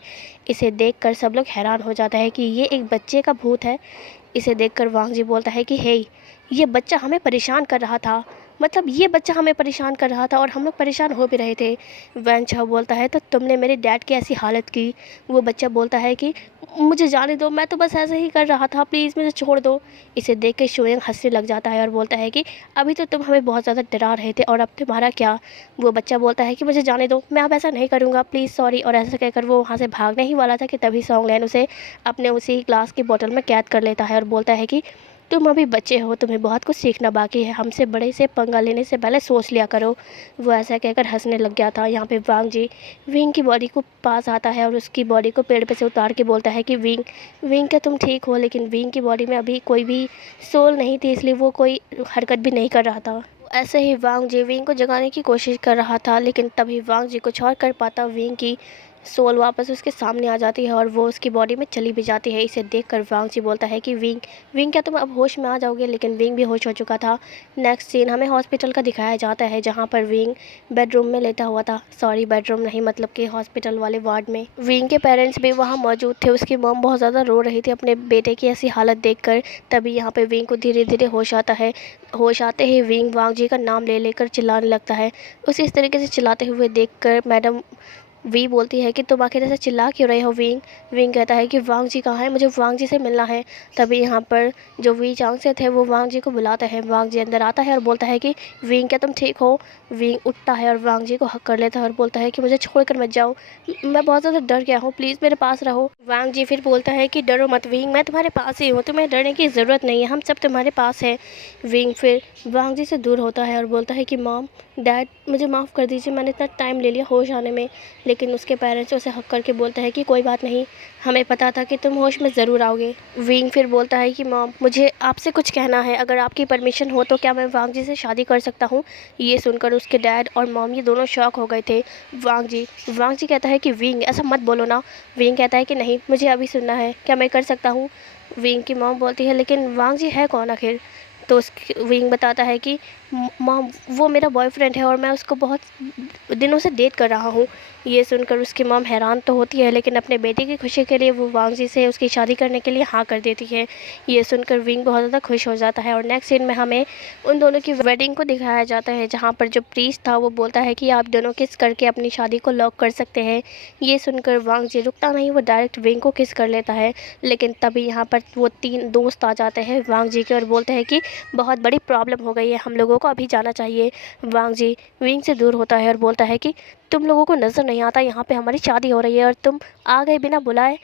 इसे देखकर सब लोग हैरान हो जाता है कि ये एक बच्चे का भूत है। इसे देखकर वांग जी बोलता है कि हे, ये बच्चा हमें परेशान कर रहा था, मतलब ये बच्चा हमें परेशान कर रहा था और हम लोग परेशान हो भी रहे थे। वैन चाओ बोलता है तो तुमने मेरे डैड की ऐसी हालत की। वो बच्चा बोलता है कि मुझे जाने दो, मैं तो बस ऐसे ही कर रहा था, प्लीज़ मुझे छोड़ दो। इसे देख के शोयंग हंसने लग जाता है और बोलता है कि अभी तो तुम हमें बहुत ज़्यादा डरा रहे थे और अब तुम्हारा क्या। वो बच्चा बोलता है कि मुझे जाने दो, मैं अब ऐसा नहीं करूँगा, प्लीज़ सॉरी। और ऐसा कहकर वो वहाँ से भागने ही वाला था कि तभी सॉन्गलैन उसे अपने उसी ग्लास की बोतल में कैद कर लेता है और बोलता है कि तुम अभी बच्चे हो, तुम्हें बहुत कुछ सीखना बाकी है, हमसे बड़े से पंगा लेने से पहले सोच लिया करो। वो ऐसा कहकर हंसने लग गया था। यहाँ पे वांग जी विंग की बॉडी को पास आता है और उसकी बॉडी को पेड़ पे से उतार के बोलता है कि विंग विंग क्या तुम ठीक हो। लेकिन विंग की बॉडी में अभी कोई भी सोल नहीं थी, इसलिए वो कोई हरकत भी नहीं कर रहा था। ऐसे ही वांग जी विंग को जगाने की कोशिश कर रहा था, लेकिन तभी वांग जी कुछ और कर पाता। विंग की सोल वापस उसके सामने आ जाती है और वो उसकी बॉडी में चली भी जाती है। इसे देखकर वांग जी बोलता है कि विंग विंग क्या तुम अब होश में आ जाओगे। लेकिन विंग भी होश हो चुका था। नेक्स्ट सीन हमें हॉस्पिटल का दिखाया जाता है, जहाँ पर विंग बेडरूम में लेटा हुआ था। सॉरी, बेडरूम नहीं, मतलब कि हॉस्पिटल वाले वार्ड में। विंग के पेरेंट्स भी वहाँ मौजूद थे। उसकी मॉम बहुत ज़्यादा रो रही थी अपने बेटे की ऐसी हालत देखकर। तभी यहाँ पे विंग को धीरे धीरे होश आता है। होश आते ही विंग वांग जी का नाम ले लेकर चिल्लाने लगता है। उसे इस तरीके से चिल्लाते हुए देखकर मैडम वी बोलती है कि तुम आखिर ऐसे चिल्ला क्यों रहे हो विंग। विंग कहता है कि वांग जी कहाँ है, मुझे वांग जी से मिलना है। तभी यहाँ पर जो वी चांग से थे वो वांग जी को बुलाते हैं। वांग जी अंदर आता है और बोलता है कि विंग क्या तुम ठीक हो। विंग उठता है और वांग जी को हक कर लेता है और बोलता है कि मुझे छोड़कर मत जाओ, मैं बहुत ज़्यादा डर गया हूँ, प्लीज़ मेरे पास रहो। वांग जी फिर बोलता है कि डरो मत विंग, मैं तुम्हारे पास ही हूँ, तुम्हें डरने की ज़रूरत नहीं है, हम सब तुम्हारे पास है। विंग फिर वांग जी से दूर होता है और बोलता है कि मॉम डैड मुझे माफ़ कर दीजिए, मैंने इतना टाइम ले लिया होश आने में। लेकिन उसके पेरेंट्स उसे हक करके बोलते हैं कि कोई बात नहीं, हमें पता था कि तुम होश में ज़रूर आओगे। विंग फिर बोलता है कि मॉम मुझे आपसे कुछ कहना है, अगर आपकी परमिशन हो तो क्या मैं वांग जी से शादी कर सकता हूँ। ये सुनकर उसके डैड और मॉम ये दोनों शॉक हो गए थे। वांग जी कहता है कि विंग ऐसा मत बोलो ना। विंग कहता है कि नहीं, मुझे अभी सुनना है, क्या मैं कर सकता हूँ। विंग की मॉम बोलती है लेकिन वांग जी है कौन आखिर। तो उस विंग बताता है कि मॉम वो मेरा बॉयफ्रेंड है और मैं उसको बहुत दिनों से डेट कर रहा हूँ। ये सुनकर उसकी मॉम हैरान तो होती है, लेकिन अपने बेटे की खुशी के लिए वो वांग जी से उसकी शादी करने के लिए हाँ कर देती है। ये सुनकर विंग बहुत ज़्यादा खुश हो जाता है और नेक्स्ट सीन में हमें उन दोनों की वेडिंग को दिखाया जाता है, जहाँ पर जो प्रीस्ट था वो बोलता है कि आप दोनों किस करके अपनी शादी को लॉक कर सकते हैं। ये सुनकर वांग जी रुकता नहीं, वो डायरेक्ट विंग को किस कर लेता है। लेकिन तभी यहाँ पर वो तीन दोस्त आ जाते हैं वांग जी के और बोलते हैं कि बहुत बड़ी प्रॉब्लम हो गई है, हम लोगों को अभी जाना चाहिए। वांग जी विंग से दूर होता है और बोलता है कि तुम लोगों को नज़र नहीं आता यहाँ पे हमारी शादी हो रही है और तुम आ गए बिना बुलाए।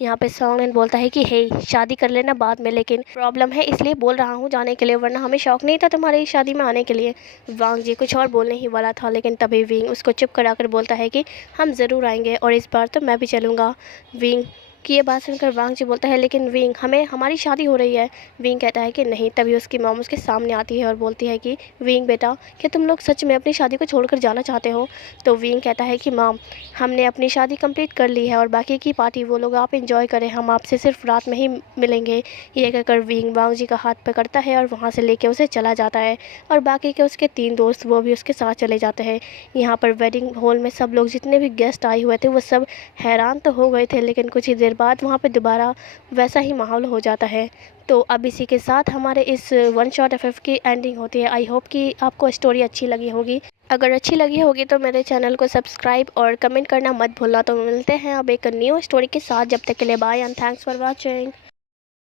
यहाँ पे सॉन्गन बोलता है कि हे शादी कर लेना बाद में, लेकिन प्रॉब्लम है इसलिए बोल रहा हूँ जाने के लिए, वरना हमें शौक नहीं था तुम्हारी शादी में आने के लिए। वांग जी कुछ और बोलने ही वाला था, लेकिन तभी विंग उसको चुप कराकर बोलता है कि हम ज़रूर आएंगे और इस बार तो मैं भी चलूँगा। विंग की ये बात सुनकर वांग जी बोलता है लेकिन विंग हमें हमारी शादी हो रही है। विंग कहता है कि नहीं। तभी उसकी मॉम उसके सामने आती है और बोलती है कि विंग बेटा, क्या तुम लोग सच में अपनी शादी को छोड़कर जाना चाहते हो? तो विंग कहता है कि मॉम हमने अपनी शादी कंप्लीट कर ली है और बाकी की पार्टी वो लोग आप इंजॉय करें, हम आपसे सिर्फ रात में ही मिलेंगे। ये कहकर विंग वांग जी का हाथ पकड़ता है और वहाँ से लेके उसे चला जाता है और बाकी के उसके 3 दोस्त वो भी उसके साथ चले जाते हैं। यहाँ पर वेडिंग हॉल में सब लोग जितने भी गेस्ट आए हुए थे वो सब हैरान तो हो गए थे, लेकिन कुछ ही देर बाद वहाँ पे दोबारा वैसा ही माहौल हो जाता है। तो अब इसी के साथ हमारे इस वन शॉट एफएफ की एंडिंग होती है। आई होप कि आपको स्टोरी अच्छी लगी होगी। अगर अच्छी लगी होगी तो मेरे चैनल को सब्सक्राइब और कमेंट करना मत भूलना। तो मिलते हैं अब एक न्यू स्टोरी के साथ, जब तक के लिए bye and thanks for watching.